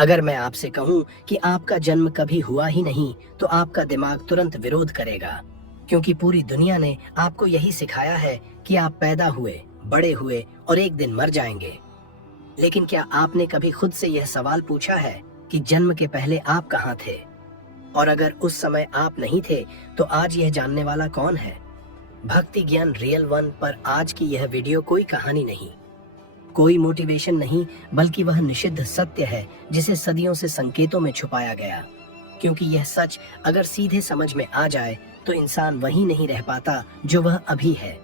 अगर मैं आपसे कहूं कि आपका जन्म कभी हुआ ही नहीं, तो आपका दिमाग तुरंत विरोध करेगा, क्योंकि पूरी दुनिया ने आपको यही सिखाया है कि आप पैदा हुए, बड़े हुए और एक दिन मर जाएंगे। लेकिन क्या आपने कभी खुद से यह सवाल पूछा है कि जन्म के पहले आप कहाँ थे? और अगर उस समय आप नहीं थे, तो आज यह जानने वाला कौन है? भक्ति ज्ञान रियल वन पर आज की यह वीडियो कोई कहानी नहीं, कोई मोटिवेशन नहीं, बल्कि वह निषिद्ध सत्य है जिसे सदियों से संकेतों में छुपाया गया। क्योंकि यह सच अगर सीधे समझ में आ जाए तो इंसान वही नहीं रह पाता जो वह अभी है।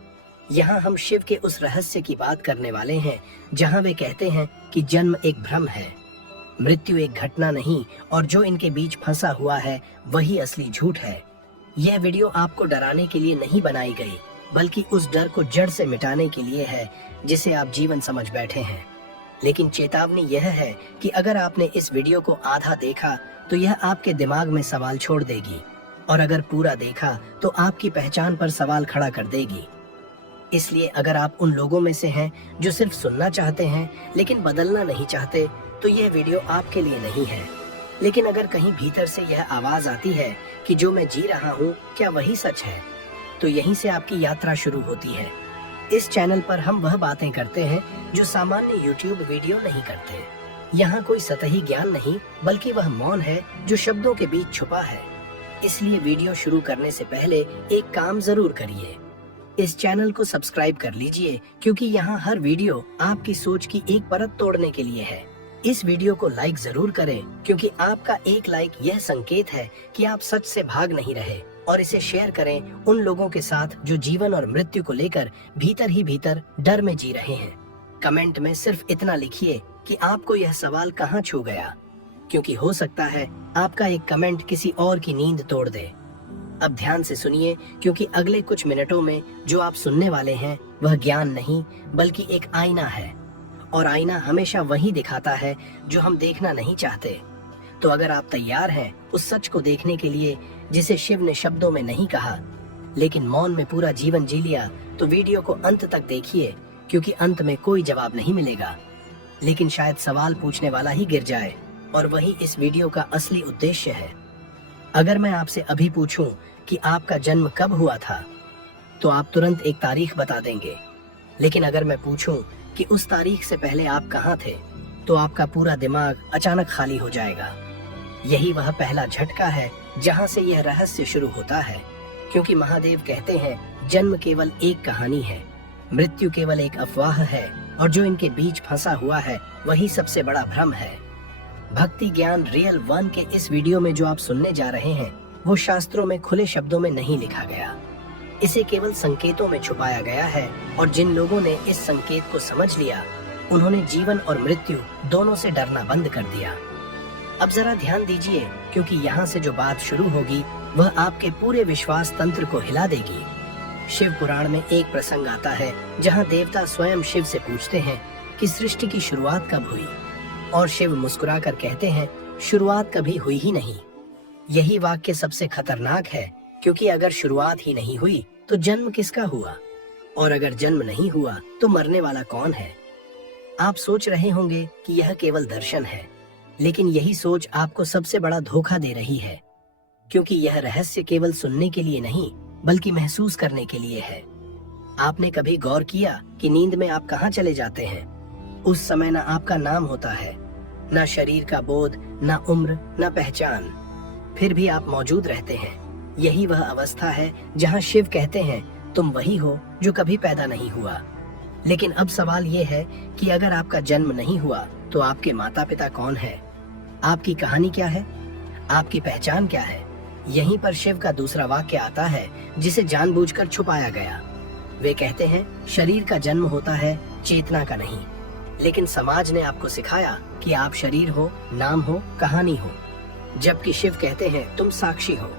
यहाँ हम शिव के उस रहस्य की बात करने वाले हैं जहाँ वे कहते हैं कि जन्म एक भ्रम है, मृत्यु एक घटना नहीं, और जो इनके बीच फंसा हुआ है वही असली झूठ है। यह वीडियो आपको डराने के लिए नहीं बनाई गई, बल्कि उस डर को जड़ से मिटाने के लिए है जिसे आप जीवन समझ बैठे हैं। लेकिन चेतावनी यह है कि अगर आपने इस वीडियो को आधा देखा तो यह आपके दिमाग में सवाल छोड़ देगी, और अगर पूरा देखा तो आपकी पहचान पर सवाल खड़ा कर देगी। इसलिए अगर आप उन लोगों में से हैं जो सिर्फ सुनना चाहते हैं लेकिन बदलना नहीं चाहते, तो यह वीडियो आपके लिए नहीं है। लेकिन अगर कहीं भीतर से यह आवाज आती है कि जो मैं जी रहा हूँ क्या वही सच है, तो यहीं से आपकी यात्रा शुरू होती है। इस चैनल पर हम वह बातें करते हैं जो सामान्य यूट्यूब वीडियो नहीं करते। यहाँ कोई सतही ज्ञान नहीं, बल्कि वह मौन है जो शब्दों के बीच छुपा है। इसलिए वीडियो शुरू करने से पहले एक काम जरूर करिए, इस चैनल को सब्सक्राइब कर लीजिए, क्योंकि यहाँ हर वीडियो आपकी सोच की एक परत तोड़ने के लिए है। इस वीडियो को लाइक जरूर करें, क्योंकि आपका एक लाइक यह संकेत है कि आप सच से भाग नहीं रहे, और इसे शेयर करें उन लोगों के साथ जो जीवन और मृत्यु को लेकर भीतर ही भीतर डर में जी रहे हैं। कमेंट में सिर्फ इतना लिखिए कि आपको यह सवाल कहाँ छू गया, क्योंकि हो सकता है आपका एक कमेंट किसी और की नींद तोड़ दे। अब ध्यान से सुनिए, क्योंकि अगले कुछ मिनटों में जो आप सुनने वाले हैं वह ज्ञान नहीं, बल्कि एक आईना है, और आईना हमेशा वही दिखाता है जो हम देखना नहीं चाहते। तो अगर आप तैयार हैं उस सच को देखने के लिए जिसे शिव ने शब्दों में नहीं कहा लेकिन मौन में पूरा जीवन जी लिया, तो वीडियो को अंत तक देखिए, क्योंकि अंत में कोई जवाब नहीं मिलेगा, लेकिन शायद सवाल पूछने वाला ही गिर जाए, और वही इस वीडियो का असली उद्देश्य है। अगर मैं आपसे अभी पूछूं कि आपका जन्म कब हुआ था, तो आप तुरंत एक तारीख बता देंगे। लेकिन अगर मैं पूछूं कि उस तारीख से पहले आप कहाँ थे, तो आपका पूरा दिमाग अचानक खाली हो जाएगा। यही वह पहला झटका है जहाँ से यह रहस्य शुरू होता है, क्योंकि महादेव कहते हैं जन्म केवल एक कहानी है, मृत्यु केवल एक अफवाह है, और जो इनके बीच फंसा हुआ है वही सबसे बड़ा भ्रम है। भक्ति ज्ञान रियल वन के इस वीडियो में जो आप सुनने जा रहे हैं वो शास्त्रों में खुले शब्दों में नहीं लिखा गया, इसे केवल संकेतों में छुपाया गया है, और जिन लोगों ने इस संकेत को समझ लिया उन्होंने जीवन और मृत्यु दोनों से डरना बंद कर दिया। अब जरा ध्यान दीजिए, क्योंकि यहाँ से जो बात शुरू होगी वह आपके पूरे विश्वास तंत्र को हिला देगी। शिव पुराण में एक प्रसंग आता है जहाँ देवता स्वयं शिव से पूछते हैं कि सृष्टि की शुरुआत कब हुई, और शिव मुस्कुराकर कहते हैं शुरुआत कभी हुई ही नहीं। यही वाक्य सबसे खतरनाक है, क्योंकि अगर शुरुआत ही नहीं हुई तो जन्म किसका हुआ, और अगर जन्म नहीं हुआ तो मरने वाला कौन है? आप सोच रहे होंगे कि यह केवल दर्शन है, लेकिन यही सोच आपको सबसे बड़ा धोखा दे रही है, क्योंकि यह रहस्य केवल सुनने के लिए नहीं, बल्कि महसूस करने के लिए है। आपने कभी गौर किया कि नींद में आप कहाँ चले जाते हैं? उस समय ना आपका नाम होता है, ना शरीर का बोध, ना उम्र, ना पहचान, फिर भी आप मौजूद रहते हैं। यही वह अवस्था है जहाँ शिव कहते हैं तुम वही हो जो कभी पैदा नहीं हुआ। लेकिन अब सवाल ये है कि अगर आपका जन्म नहीं हुआ तो आपके माता पिता कौन है? आपकी कहानी क्या है? आपकी पहचान क्या है? यहीं पर शिव का दूसरा वाक्य आता है जिसे जानबूझकर छुपाया गया। वे कहते हैं शरीर का जन्म होता है, चेतना का नहीं। लेकिन समाज ने आपको सिखाया कि आप शरीर हो, नाम हो, कहानी हो, जबकि शिव कहते हैं तुम साक्षी हो।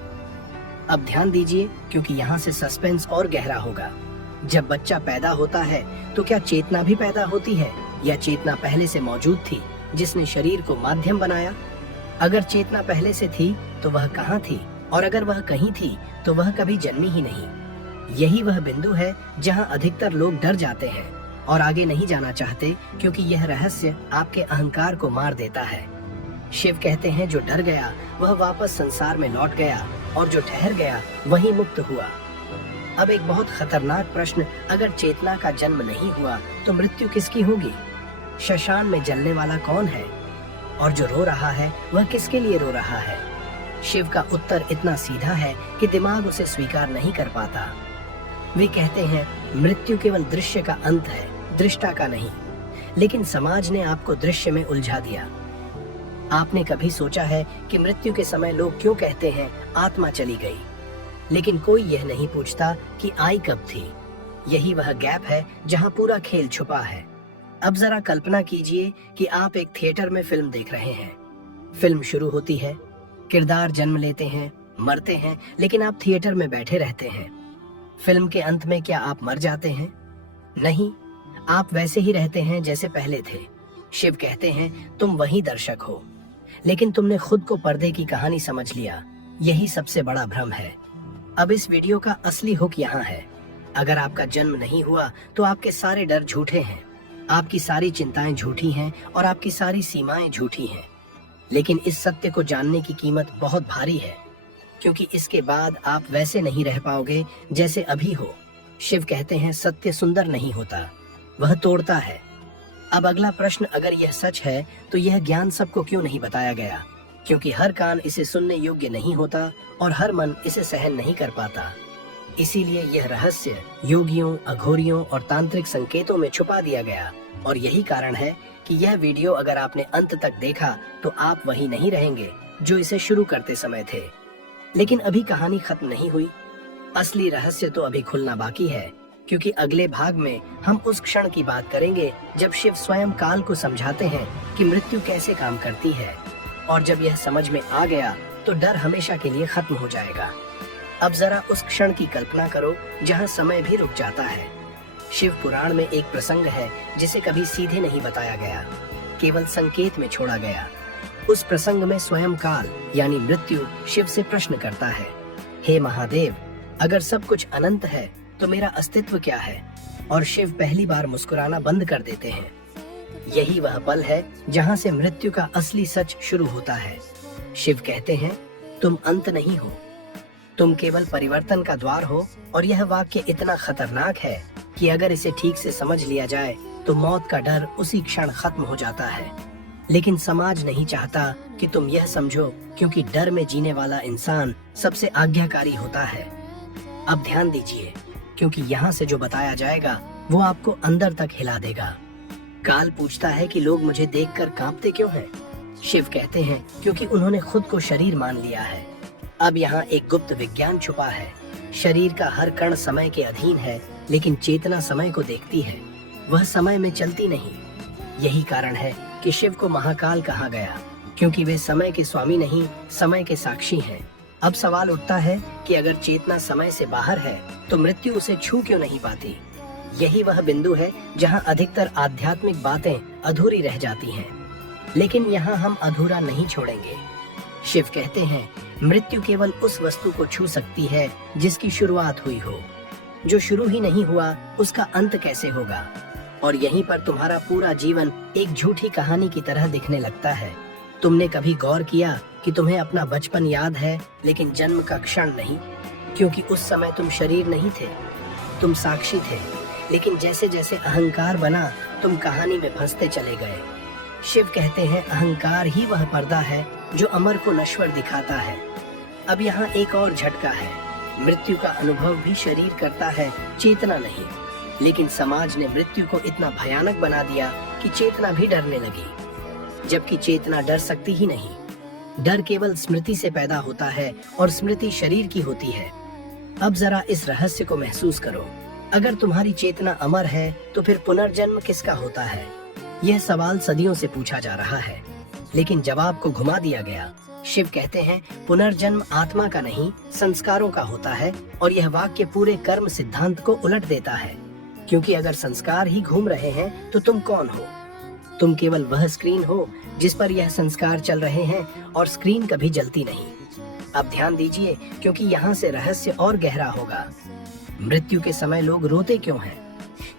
अब ध्यान दीजिए, क्योंकि यहाँ से सस्पेंस और गहरा होगा। जब बच्चा पैदा होता है तो क्या चेतना भी पैदा होती है, या चेतना पहले से मौजूद थी जिसने शरीर को माध्यम बनाया? अगर चेतना पहले से थी तो वह कहाँ थी, और अगर वह कहीं थी तो वह कभी जन्मी ही नहीं। यही वह बिंदु है जहाँ अधिकतर लोग डर जाते हैं और आगे नहीं जाना चाहते, क्योंकि यह रहस्य आपके अहंकार को मार देता है। शिव कहते हैं जो डर गया वह वापस संसार में लौट गया और जो ठहर गया वही मुक्त हुआ। अब एक बहुत खतरनाक प्रश्न, अगर चेतना का जन्म नहीं हुआ तो मृत्यु किसकी होगी? शशान में जलने वाला कौन है? और जो रो रहा है वह किसके लिए रो रहा है? शिव का उत्तर इतना सीधा है कि दिमाग उसे स्वीकार नहीं कर पाता। वे कहते हैं मृत्यु केवल दृश्य का अंत है, दृष्टा का नहीं। लेकिन समाज ने आपको दृश्य में उलझा दिया। आपने कभी सोचा है कि मृत्यु के समय लोग क्यों कहते हैं आत्मा चली गई? लेकिन कोई यह नहीं पूछता कि आई कब थी। यही वह गैप है जहां पूरा खेल छुपा है। अब जरा कल्पना कीजिए कि आप एक थिएटर में फिल्म देख रहे हैं। फिल्म शुरू होती है, किरदार जन्म लेते हैं, मरते हैं, लेकिन आप थिएटर में बैठे रहते हैं। फिल्म के अंत में क्या आप मर जाते हैं? नहीं, आप वैसे ही रहते हैं जैसे पहले थे। शिव कहते हैं तुम वही दर्शक हो, लेकिन तुमने खुद को पर्दे की कहानी समझ लिया। यही सबसे बड़ा भ्रम है। अब इस वीडियो का असली हुक यहाँ है। अगर आपका जन्म नहीं हुआ तो आपके सारे डर झूठे हैं, आपकी सारी चिंताएं झूठी हैं और आपकी सारी सीमाएं झूठी हैं। लेकिन इस सत्य को जानने की कीमत बहुत भारी है, क्योंकि इसके बाद आप वैसे नहीं रह पाओगे जैसे अभी हो। शिव कहते हैं सत्य सुंदर नहीं होता, वह तोड़ता है। अब अगला प्रश्न, अगर यह सच है तो यह ज्ञान सबको क्यों नहीं बताया गया? क्योंकि हर कान इसे सुनने योग्य नहीं होता और हर मन इसे सहन नहीं कर पाता। इसीलिए यह रहस्य योगियों, अघोरियों और तांत्रिक संकेतों में छुपा दिया गया। और यही कारण है कि यह वीडियो अगर आपने अंत तक देखा तो आप वही नहीं रहेंगे जो इसे शुरू करते समय थे। लेकिन अभी कहानी खत्म नहीं हुई। असली रहस्य तो अभी खुलना बाकी है, क्योंकि अगले भाग में हम उस क्षण की बात करेंगे जब शिव स्वयं काल को समझाते हैं कि मृत्यु कैसे काम करती है। और जब यह समझ में आ गया तो डर हमेशा के लिए खत्म हो जाएगा। अब जरा उस क्षण की कल्पना करो जहां समय भी रुक जाता है। शिव पुराण में एक प्रसंग है जिसे कभी सीधे नहीं बताया गया, केवल संकेत में छोड़ा गया। उस प्रसंग में स्वयं काल यानी मृत्यु शिव से प्रश्न करता है, हे महादेव, अगर सब कुछ अनंत है तो मेरा अस्तित्व क्या है? और शिव पहली बार मुस्कुराना बंद कर देते हैं। यही वह पल है जहां से मृत्यु का असली सच शुरू होता है। शिव कहते हैं तुम अंत नहीं हो, तुम केवल परिवर्तन का द्वार हो। और यह वाक्य इतना खतरनाक है कि अगर इसे ठीक से समझ लिया जाए तो मौत का डर उसी क्षण खत्म हो जाता है। लेकिन समाज नहीं चाहता कि तुम यह समझो, क्योंकि डर में जीने वाला इंसान सबसे आज्ञाकारी होता है। अब ध्यान दीजिए, क्योंकि यहाँ से जो बताया जाएगा वो आपको अंदर तक हिला देगा। काल पूछता है कि लोग मुझे देखकर कांपते क्यों हैं? शिव कहते हैं क्योंकि उन्होंने खुद को शरीर मान लिया है। अब यहाँ एक गुप्त विज्ञान छुपा है। शरीर का हर कण समय के अधीन है, लेकिन चेतना समय को देखती है, वह समय में चलती नहीं। यही कारण है कि शिव को महाकाल कहा गया, क्योंकि वे समय के स्वामी नहीं, समय के साक्षी हैं। अब सवाल उठता है कि अगर चेतना समय से बाहर है तो मृत्यु उसे छू क्यों नहीं पाती? यही वह बिंदु है जहां अधिकतर आध्यात्मिक बातें अधूरी रह जाती हैं। लेकिन यहाँ हम अधूरा नहीं छोड़ेंगे। शिव कहते हैं मृत्यु केवल उस वस्तु को छू सकती है जिसकी शुरुआत हुई हो। जो शुरू ही नहीं हुआ उसका अंत कैसे होगा? और यहीं पर तुम्हारा पूरा जीवन एक झूठी कहानी की तरह दिखने लगता है। तुमने कभी गौर किया कि तुम्हें अपना बचपन याद है लेकिन जन्म का क्षण नहीं? क्योंकि उस समय तुम शरीर नहीं थे, तुम साक्षी थे। लेकिन जैसे जैसे अहंकार बना तुम कहानी में फंसते चले गए। शिव कहते हैं अहंकार ही वह पर्दा है जो अमर को नश्वर दिखाता है। अब यहाँ एक और झटका है। मृत्यु का अनुभव भी शरीर करता है, चेतना नहीं। लेकिन समाज ने मृत्यु को इतना भयानक बना दिया कि चेतना भी डरने लगी, जबकि चेतना डर सकती ही नहीं। डर केवल स्मृति से पैदा होता है और स्मृति शरीर की होती है। अब जरा इस रहस्य को महसूस करो। अगर तुम्हारी चेतना अमर है तो फिर पुनर्जन्म किसका होता है? यह सवाल सदियों से पूछा जा रहा है, लेकिन जवाब को घुमा दिया गया। शिव कहते हैं पुनर्जन्म आत्मा का नहीं, संस्कारों का होता है। और यह वाक्य पूरे कर्म सिद्धांत को उलट देता है, क्योंकि अगर संस्कार ही घूम रहे हैं तो तुम कौन हो? तुम केवल वह स्क्रीन हो जिस पर यह संस्कार चल रहे हैं, और स्क्रीन कभी जलती नहीं। अब ध्यान दीजिए, क्योंकि यहाँ से रहस्य और गहरा होगा। मृत्यु के समय लोग रोते क्यों हैं?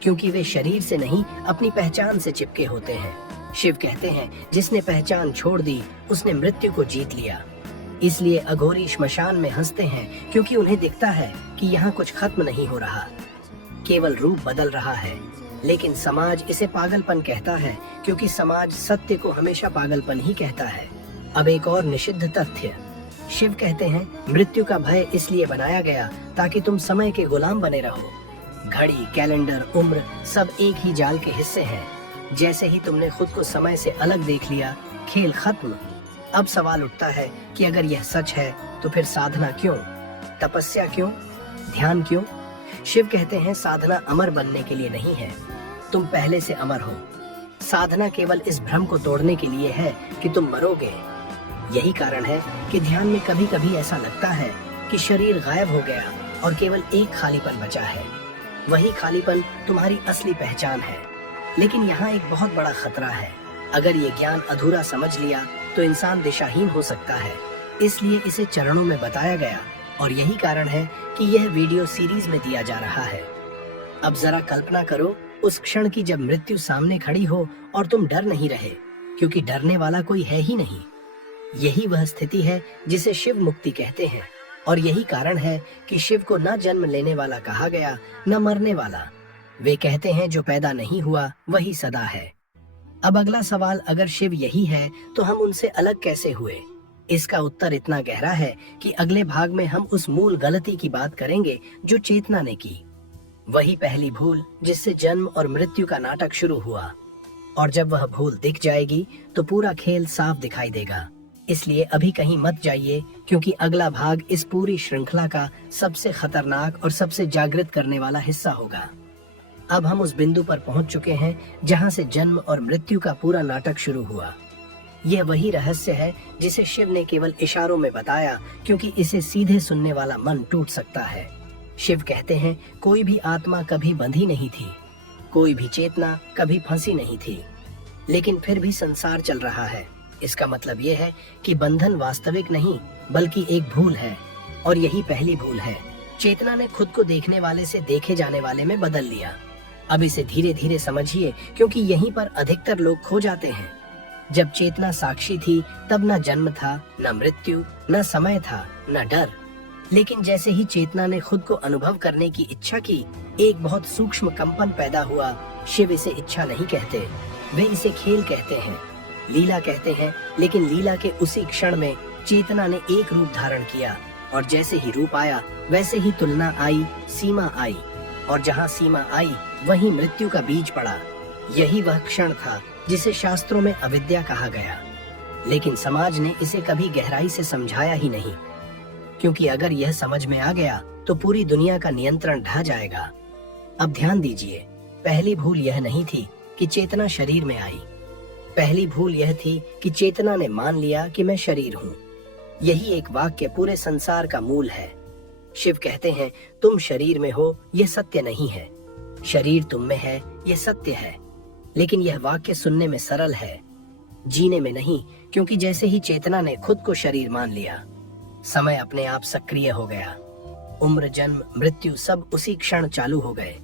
क्योंकि वे शरीर से नहीं, अपनी पहचान से चिपके होते हैं। शिव कहते हैं, जिसने पहचान छोड़ दी उसने मृत्यु को जीत लिया। इसलिए अघोरी श्मशान में हंसते हैं क्योंकि उन्हें दिखता है कि यहाँ कुछ खत्म नहीं हो रहा, केवल रूप बदल रहा है। लेकिन समाज इसे पागलपन कहता है क्योंकि समाज सत्य को हमेशा पागलपन ही कहता है। अब एक और निषिद्ध तथ्य। शिव कहते हैं, मृत्यु का भय इसलिए बनाया गया ताकि तुम समय के गुलाम बने रहो। घड़ी, कैलेंडर, उम्र सब एक ही जाल के हिस्से हैं। जैसे ही तुमने खुद को समय से अलग देख लिया, खेल खत्म। अब सवाल उठता है कि अगर यह सच है तो फिर साधना क्यों, तपस्या क्यों, ध्यान क्यों? शिव कहते हैं, साधना अमर बनने के लिए नहीं है, तुम पहले से अमर हो। साधना केवल इस भ्रम को तोड़ने के लिए है कि तुम मरोगे। यही कारण है कि ध्यान में कभी कभी ऐसा लगता है कि शरीर गायब हो गया और केवल एक खालीपन बचा है। वही खालीपन तुम्हारी असली पहचान है। लेकिन यहाँ एक बहुत बड़ा खतरा है। अगर ये ज्ञान अधूरा समझ लिया तो इंसान दिशाहीन हो सकता है। इसलिए इसे चरणों में बताया गया और यही कारण है कि यह वीडियो सीरीज में दिया जा रहा है। अब जरा कल्पना करो उस क्षण की जब मृत्यु सामने खड़ी हो और तुम डर नहीं रहे, क्योंकि डरने वाला कोई है ही नहीं। यही वह स्थिति है जिसे शिव मुक्ति कहते हैं और यही कारण है कि शिव को न जन्म लेने वाला कहा गया, न मरने वाला। वे कहते हैं जो पैदा नहीं हुआ वही सदा है। अब अगला सवाल, अगर शिव यही है तो हम उनसे अलग कैसे हुए? इसका उत्तर इतना गहरा है कि अगले भाग में हम उस मूल गलती की बात करेंगे जो चेतना ने की। वही पहली भूल जिससे जन्म और मृत्यु का नाटक शुरू हुआ। और जब वह भूल दिख जाएगी तो पूरा खेल साफ दिखाई देगा। इसलिए अभी कहीं मत जाइए, क्योंकि अगला भाग इस पूरी श्रृंखला का सबसे खतरनाक और सबसे जागृत करने वाला हिस्सा होगा। अब हम उस बिंदु पर पहुंच चुके हैं जहां से जन्म और मृत्यु का पूरा नाटक शुरू हुआ। यह वही रहस्य है जिसे शिव ने केवल इशारों में बताया, क्योंकि इसे सीधे सुनने वाला मन टूट सकता है। शिव कहते हैं, कोई भी आत्मा कभी बंधी नहीं थी, कोई भी चेतना कभी फंसी नहीं थी, लेकिन फिर भी संसार चल रहा है। इसका मतलब यह है कि बंधन वास्तविक नहीं बल्कि एक भूल है, और यही पहली भूल है। चेतना ने खुद को देखने वाले से देखे जाने वाले में बदल लिया। अब इसे धीरे धीरे समझिए, क्योंकि यहीं पर अधिकतर लोग खो जाते हैं। जब चेतना साक्षी थी तब न जन्म था, न मृत्यु, न समय था, न डर। लेकिन जैसे ही चेतना ने खुद को अनुभव करने की इच्छा की, एक बहुत सूक्ष्म कंपन पैदा हुआ। शिव इसे इच्छा नहीं कहते, वे इसे खेल कहते हैं, लीला कहते हैं। लेकिन लीला के उसी क्षण में चेतना ने एक रूप धारण किया, और जैसे ही रूप आया वैसे ही तुलना आई, सीमा आई, और जहाँ सीमा आई वहीं मृत्यु का बीज पड़ा। यही वह क्षण था जिसे शास्त्रों में अविद्या कहा गया। लेकिन समाज ने इसे कभी गहराई से समझाया ही नहीं, क्योंकि अगर यह समझ में आ गया तो पूरी दुनिया का नियंत्रण ढह जाएगा। अब ध्यान दीजिए, पहली भूल यह नहीं थी कि चेतना शरीर में आई। पहली भूल यह थी कि चेतना ने मान लिया कि मैं शरीर हूँ। यही एक वाक्य पूरे संसार का मूल है। शिव कहते हैं, तुम शरीर में हो यह सत्य नहीं है, शरीर तुम में है यह सत्य है। लेकिन यह वाक्य सुनने में सरल है, जीने में नहीं, क्योंकि जैसे ही चेतना ने खुद को शरीर मान लिया, समय अपने आप सक्रिय हो गया। उम्र, जन्म, मृत्यु सब उसी क्षण चालू हो गए।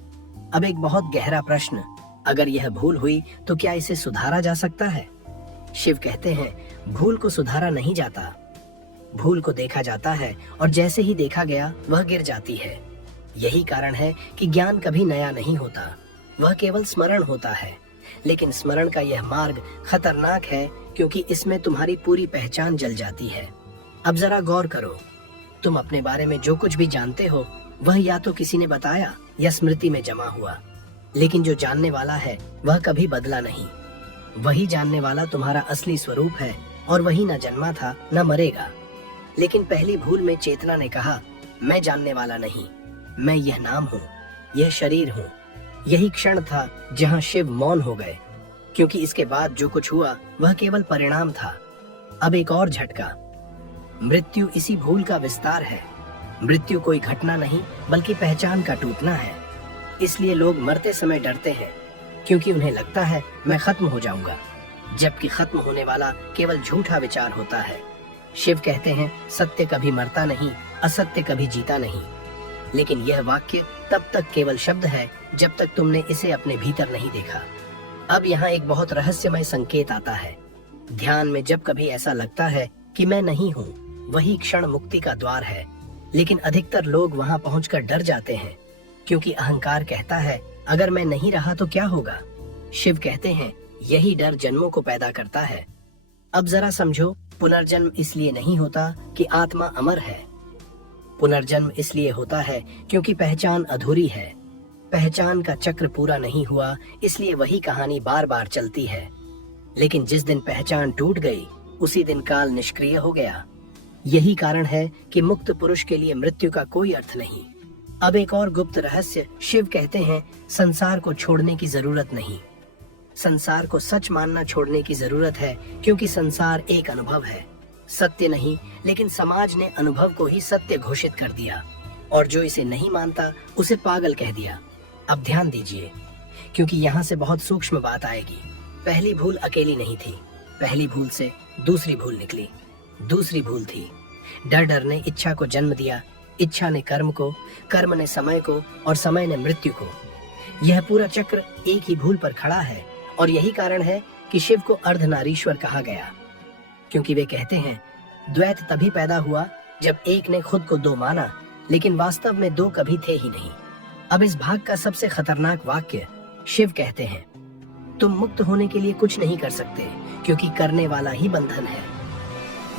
अब एक बहुत गहरा प्रश्न, अगर यह भूल हुई तो क्या इसे सुधारा जा सकता है? शिव कहते हैं, भूल को सुधारा नहीं जाता, भूल को देखा जाता है, और जैसे ही देखा गया वह गिर जाती है। यही कारण है कि ज्ञान कभी नया नहीं होता, वह केवल स्मरण होता है। लेकिन स्मरण का यह मार्ग खतरनाक है, क्योंकि इसमें तुम्हारी पूरी पहचान जल जाती है। अब जरा गौर करो, तुम अपने बारे में जो कुछ भी जानते हो वह या तो किसी ने बताया या स्मृति में जमा हुआ। लेकिन जो जानने वाला है वह कभी बदला नहीं। वही जानने वाला तुम्हारा असली स्वरूप है, और वही न जन्मा था न मरेगा। लेकिन पहली भूल में चेतना ने कहा, मैं जानने वाला नहीं, मैं यह नाम हूँ, यह शरीर हूँ। यही क्षण था जहाँ शिव मौन हो गए, क्योंकि इसके बाद जो कुछ हुआ वह केवल परिणाम था। अब एक और झटका, मृत्यु इसी भूल का विस्तार है। मृत्यु कोई घटना नहीं बल्कि पहचान का टूटना है। इसलिए लोग मरते समय डरते हैं, क्योंकि उन्हें लगता है मैं खत्म हो जाऊंगा, जबकि खत्म होने वाला केवल झूठा विचार होता है। शिव कहते हैं, सत्य कभी मरता नहीं, असत्य कभी जीता नहीं। लेकिन यह वाक्य तब तक केवल शब्द है जब तक तुमने इसे अपने भीतर नहीं देखा। अब यहाँ एक बहुत रहस्यमय संकेत आता है। ध्यान में जब कभी ऐसा लगता है कि मैं नहीं हूँ, वही क्षण मुक्ति का द्वार है। लेकिन अधिकतर लोग वहाँ पहुंचकर डर जाते हैं, क्योंकि अहंकार कहता है अगर मैं नहीं रहा तो क्या होगा। शिव कहते हैं यही डर जन्मों को पैदा करता है। अब जरा समझो, पुनर्जन्म इसलिए नहीं होता कि आत्मा अमर है। पुनर्जन्म इसलिए होता है क्योंकि पहचान अधूरी है। पहचान का चक्र पूरा नहीं हुआ, इसलिए वही कहानी बार बार चलती है। लेकिन जिस दिन पहचान टूट गई, उसी दिन काल निष्क्रिय हो गया। यही कारण है कि मुक्त पुरुष के लिए मृत्यु का कोई अर्थ नहीं। अब एक और गुप्त रहस्य, शिव कहते हैं संसार को छोड़ने की जरूरत नहीं। संसार को सच मानना छोड़ने की जरूरत है, क्योंकि संसार एक अनुभव है, सत्य नहीं। लेकिन समाज ने अनुभव को ही सत्य घोषित कर दिया, और जो इसे नहीं मानता उसे पागल कह दिया। अब ध्यान दीजिए, क्योंकि यहाँ से बहुत सूक्ष्म बात आएगी। पहली भूल अकेली नहीं थी, पहली भूल से दूसरी भूल निकली, दूसरी भूल थी डर ने इच्छा को जन्म दिया, इच्छा ने कर्म को, कर्म ने समय को, और समय ने मृत्यु को। यह पूरा चक्र एक ही भूल पर खड़ा है, और यही कारण है कि शिव को अर्धनारीश्वर कहा गया, क्योंकि वे कहते हैं द्वैत तभी पैदा हुआ जब एक ने खुद को दो माना, लेकिन वास्तव में दो कभी थे ही नहीं। अब इस भाग का सबसे खतरनाक वाक्य, शिव कहते हैं तुम मुक्त होने के लिए कुछ नहीं कर सकते, क्योंकि करने वाला ही बंधन है।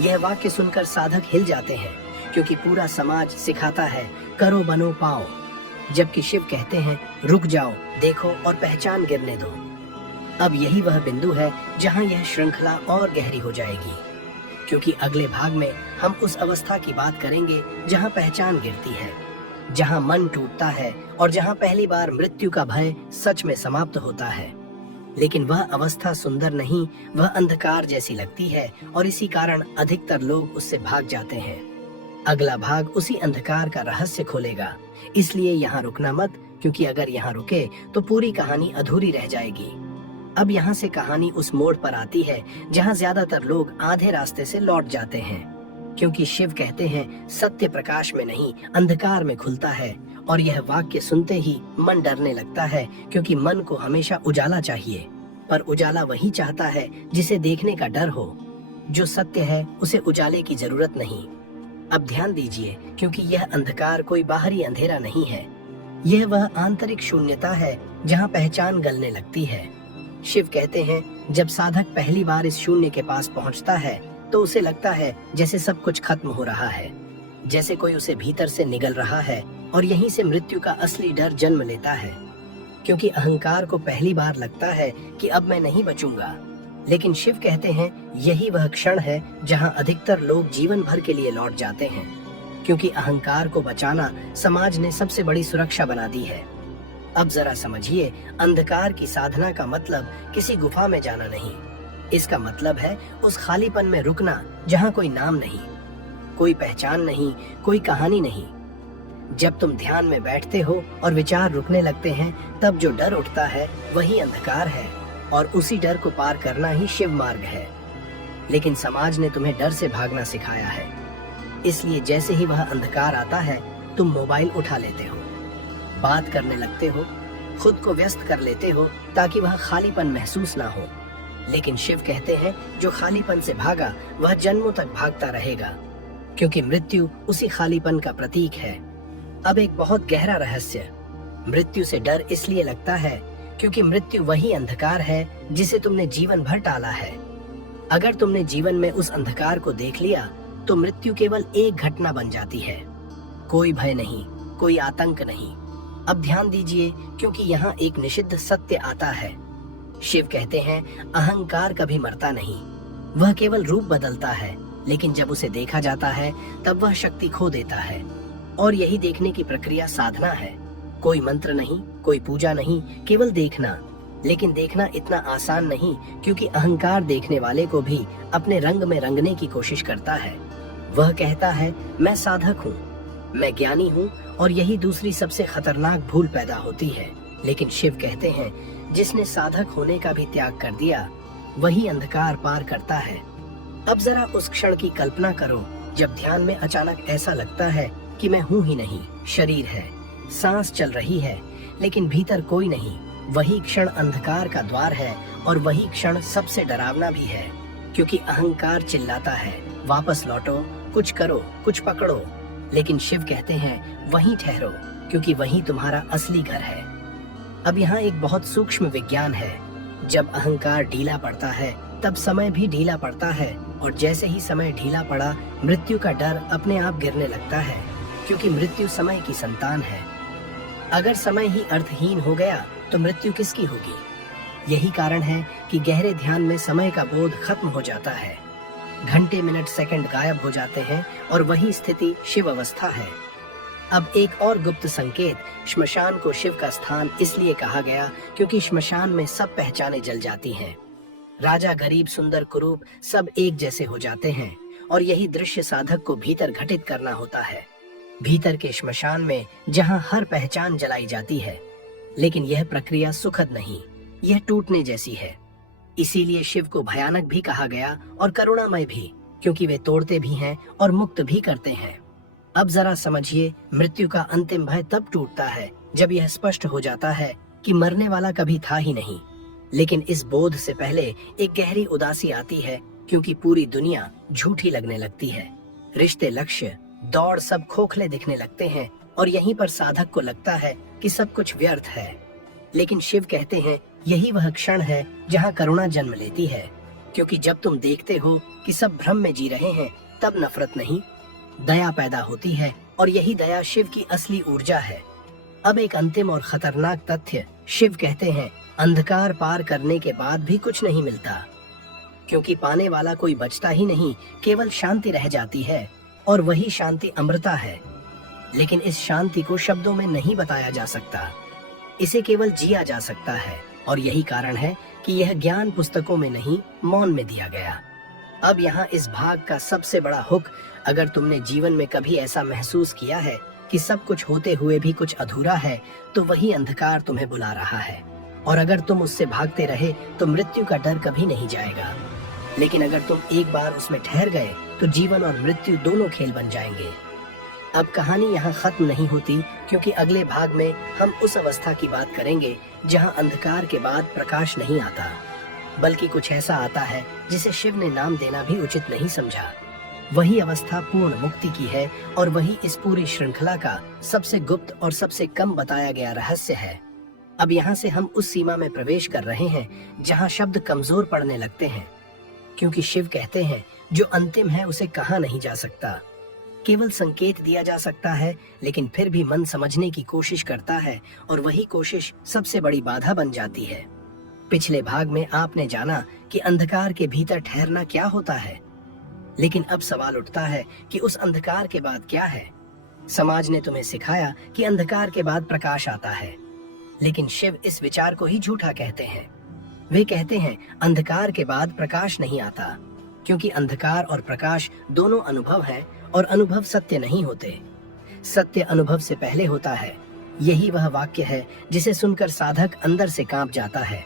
यह वाक्य सुनकर साधक हिल जाते हैं, क्योंकि पूरा समाज सिखाता है करो बनो पाओ, जबकि शिव कहते हैं रुक जाओ, देखो और पहचान गिरने दो। अब यही वह बिंदु है जहां यह श्रृंखला और गहरी हो जाएगी, क्योंकि अगले भाग में हम उस अवस्था की बात करेंगे जहां पहचान गिरती है, जहां मन टूटता है, और जहां पहली बार मृत्यु का भय सच में समाप्त होता है। लेकिन वह अवस्था सुंदर नहीं, वह अंधकार जैसी लगती है, और इसी कारण अधिकतर लोग उससे भाग जाते हैं। अगला भाग उसी अंधकार का रहस्य खोलेगा, इसलिए यहाँ रुकना मत, क्योंकि अगर यहाँ रुके तो पूरी कहानी अधूरी रह जाएगी। अब यहाँ से कहानी उस मोड़ पर आती है जहाँ ज्यादातर लोग आधे रास्ते से लौट जाते हैं, क्योंकि शिव कहते हैं सत्य प्रकाश में नहीं अंधकार में खुलता है। और यह वाक्य सुनते ही मन डरने लगता है, क्योंकि मन को हमेशा उजाला चाहिए, पर उजाला वही चाहता है जिसे देखने का डर हो। जो सत्य है उसे उजाले की जरूरत नहीं। अब ध्यान दीजिए, क्योंकि यह अंधकार कोई बाहरी अंधेरा नहीं है, यह वह आंतरिक शून्यता है जहाँ पहचान गलने लगती है। शिव कहते हैं जब साधक पहली बार इस शून्य के पास पहुँचता है तो उसे लगता है जैसे सब कुछ खत्म हो रहा है, जैसे कोई उसे भीतर से निगल रहा है, और यहीं से मृत्यु का असली डर जन्म लेता है। क्योंकि अहंकार को पहली बार लगता है कि अब मैं नहीं बचूंगा, लेकिन शिव कहते हैं यही वह क्षण है जहां अधिकतर लोग जीवन भर के लिए लौट जाते हैं, क्योंकि अहंकार को बचाना समाज ने सबसे बड़ी सुरक्षा बना दी है। अब जरा समझिए, अंधकार की साधना का मतलब किसी गुफा में जाना नहीं, इसका मतलब है उस खालीपन में रुकना जहाँ कोई नाम नहीं, कोई पहचान नहीं, कोई कहानी नहीं। जब तुम ध्यान में बैठते हो और विचार रुकने लगते हैं, तब जो डर उठता है वही अंधकार है, और उसी डर को पार करना ही शिव मार्ग है। लेकिन समाज ने तुम्हें डर से भागना सिखाया है, इसलिए जैसे ही वह अंधकार आता है तुम मोबाइल उठा लेते हो, बात करने लगते हो, खुद को व्यस्त कर लेते हो ताकि वह खालीपन महसूस ना हो। लेकिन शिव कहते हैं जो खालीपन से भागा वह जन्मों तक भागता रहेगा, क्योंकि मृत्यु उसी खालीपन का प्रतीक है। अब एक बहुत गहरा रहस्य, मृत्यु से डर इसलिए लगता है क्योंकि मृत्यु वही अंधकार है जिसे तुमने जीवन भर टाला है। अगर तुमने जीवन में उस अंधकार को देख लिया तो मृत्यु केवल एक घटना बन जाती है, कोई भय नहीं, कोई आतंक नहीं। अब ध्यान दीजिए, क्योंकि यहाँ एक निषिद्ध सत्य आता है। शिव कहते हैं अहंकार कभी मरता नहीं, वह केवल रूप बदलता है, लेकिन जब उसे देखा जाता है तब वह शक्ति खो देता है। और यही देखने की प्रक्रिया साधना है, कोई मंत्र नहीं, कोई पूजा नहीं, केवल देखना। लेकिन देखना इतना आसान नहीं, क्योंकि अहंकार देखने वाले को भी अपने रंग में रंगने की कोशिश करता है। वह कहता है मैं साधक हूँ, मैं ज्ञानी हूँ, और यही दूसरी सबसे खतरनाक भूल पैदा होती है। लेकिन शिव कहते हैं जिसने साधक होने का भी त्याग कर दिया वही अंधकार पार करता है। अब जरा उस क्षण की कल्पना करो जब ध्यान में अचानक ऐसा लगता है कि मैं हूँ ही नहीं, शरीर है, सांस चल रही है, लेकिन भीतर कोई नहीं, वही क्षण अंधकार का द्वार है और वही क्षण सबसे डरावना भी है, क्योंकि अहंकार चिल्लाता है, वापस लौटो, कुछ करो, कुछ पकड़ो। लेकिन शिव कहते हैं वहीं ठहरो, क्योंकि वहीं तुम्हारा असली घर है। अब यहाँ एक बहुत सूक्ष्म विज्ञान है। जब अहंकार ढीला पड़ता है तब समय भी ढीला पड़ता है, और जैसे ही समय ढीला पड़ा मृत्यु का डर अपने आप गिरने लगता है, क्योंकि मृत्यु समय की संतान है। अगर समय ही अर्थहीन हो गया तो मृत्यु किसकी होगी? यही कारण है कि गहरे ध्यान में समय का बोध खत्म हो जाता है। घंटे मिनट सेकंड गायब हो जाते हैं और वही स्थिति शिव अवस्था है। अब एक और गुप्त संकेत, श्मशान को शिव का स्थान इसलिए कहा गया क्योंकि श्मशान में सब पहचाने जल जाती हैं। राजा, गरीब, सुंदर, कुरूप सब एक जैसे हो जाते हैं, और यही दृश्य साधक को भीतर घटित करना होता है। भीतर के श्मशान में जहां हर पहचान जलाई जाती है। लेकिन यह प्रक्रिया सुखद नहीं, यह टूटने जैसी है। इसीलिए शिव को भयानक भी कहा गया और करुणामय भी, क्योंकि वे तोड़ते भी हैं और मुक्त भी करते हैं। अब जरा समझिए, मृत्यु का अंतिम भय तब टूटता है जब यह स्पष्ट हो जाता है कि मरने वाला कभी था ही नहीं। लेकिन इस बोध से पहले एक गहरी उदासी आती है, क्योंकि पूरी दुनिया झूठी लगने लगती है। रिश्ते, लक्ष्य, दौड़ सब खोखले दिखने लगते हैं, और यहीं पर साधक को लगता है कि सब कुछ व्यर्थ है। लेकिन शिव कहते हैं यही वह क्षण है जहां करुणा जन्म लेती है, क्योंकि जब तुम देखते हो कि सब भ्रम में जी रहे हैं तब नफरत नहीं, दया पैदा होती है, और यही दया शिव की असली ऊर्जा है। अब एक अंतिम और खतरनाक तथ्य, शिव कहते हैं अंधकार पार करने के बाद भी कुछ नहीं मिलता, क्योंकि पाने वाला कोई बचता ही नहीं, केवल शांति रह जाती है, और वही शांति अमृता है। लेकिन इस शांति को शब्दों में नहीं बताया जा सकता, इसे केवल जिया जा सकता है, और यही कारण है कि यह ज्ञान पुस्तकों में नहीं, मौन में दिया गया। अब यहाँ इस भाग का सबसे बड़ा हुक, अगर तुमने जीवन में कभी ऐसा महसूस किया है कि सब कुछ होते हुए भी कुछ अधूरा है, तो वही अंधकार तुम्हें बुला रहा है, और अगर तुम उससे भागते रहे तो मृत्यु का डर कभी नहीं जाएगा। लेकिन अगर तुम एक बार उसमें ठहर गए तो जीवन और मृत्यु दोनों खेल बन जाएंगे। अब कहानी यहाँ खत्म नहीं होती, क्योंकि अगले भाग में हम उस अवस्था की बात करेंगे जहाँ अंधकार के बाद प्रकाश नहीं आता, बल्कि कुछ ऐसा आता है जिसे शिव ने नाम देना भी उचित नहीं समझा। वही अवस्था पूर्ण मुक्ति की है, और वही इस पूरी श्रृंखला का सबसे गुप्त और सबसे कम बताया गया रहस्य है। अब यहाँ से हम उस सीमा में प्रवेश कर रहे हैं जहाँ शब्द कमजोर पड़ने लगते हैं, क्योंकि शिव कहते हैं जो अंतिम है उसे कहा नहीं जा सकता, केवल संकेत दिया जा सकता है। लेकिन फिर भी मन समझने की कोशिश करता है, और वही कोशिश सबसे बड़ी बाधा बन जाती है। पिछले भाग में आपने जाना कि अंधकार के भीतर ठहरना क्या होता है, लेकिन अब सवाल उठता है कि उस अंधकार के बाद क्या है। समाज ने तुम्हें सिखाया कि अंधकार के बाद प्रकाश आता है, लेकिन शिव इस विचार को ही झूठा कहते हैं। वे कहते हैं अंधकार के बाद प्रकाश नहीं आता, क्योंकि अंधकार और प्रकाश दोनों अनुभव हैं, और अनुभव सत्य नहीं होते। सत्य अनुभव से पहले होता है। यही वह वाक्य है जिसे सुनकर साधक अंदर से कांप जाता है,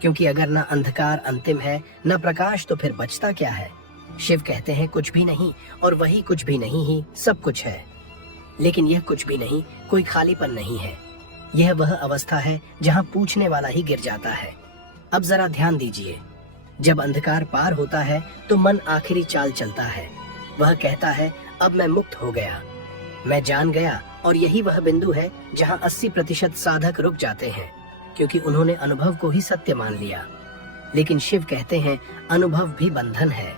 क्योंकि अगर न अंधकार अंतिम है न प्रकाश, तो फिर बचता क्या है? शिव कहते हैं कुछ भी नहीं, और वही कुछ भी नहीं ही सब कुछ है। लेकिन यह कुछ भी नहीं कोई खालीपन नहीं है, यह वह अवस्था है जहाँ पूछने वाला ही गिर जाता है। अब जरा ध्यान दीजिए, जब अंधकार पार होता है तो मन आखिरी चाल चलता है। वह कहता है अब मैं मुक्त हो गया, मैं जान गया, और यही वह बिंदु है जहाँ 80% साधक रुक जाते हैं, क्योंकि उन्होंने अनुभव को ही सत्य मान लिया। लेकिन शिव कहते हैं अनुभव भी बंधन है,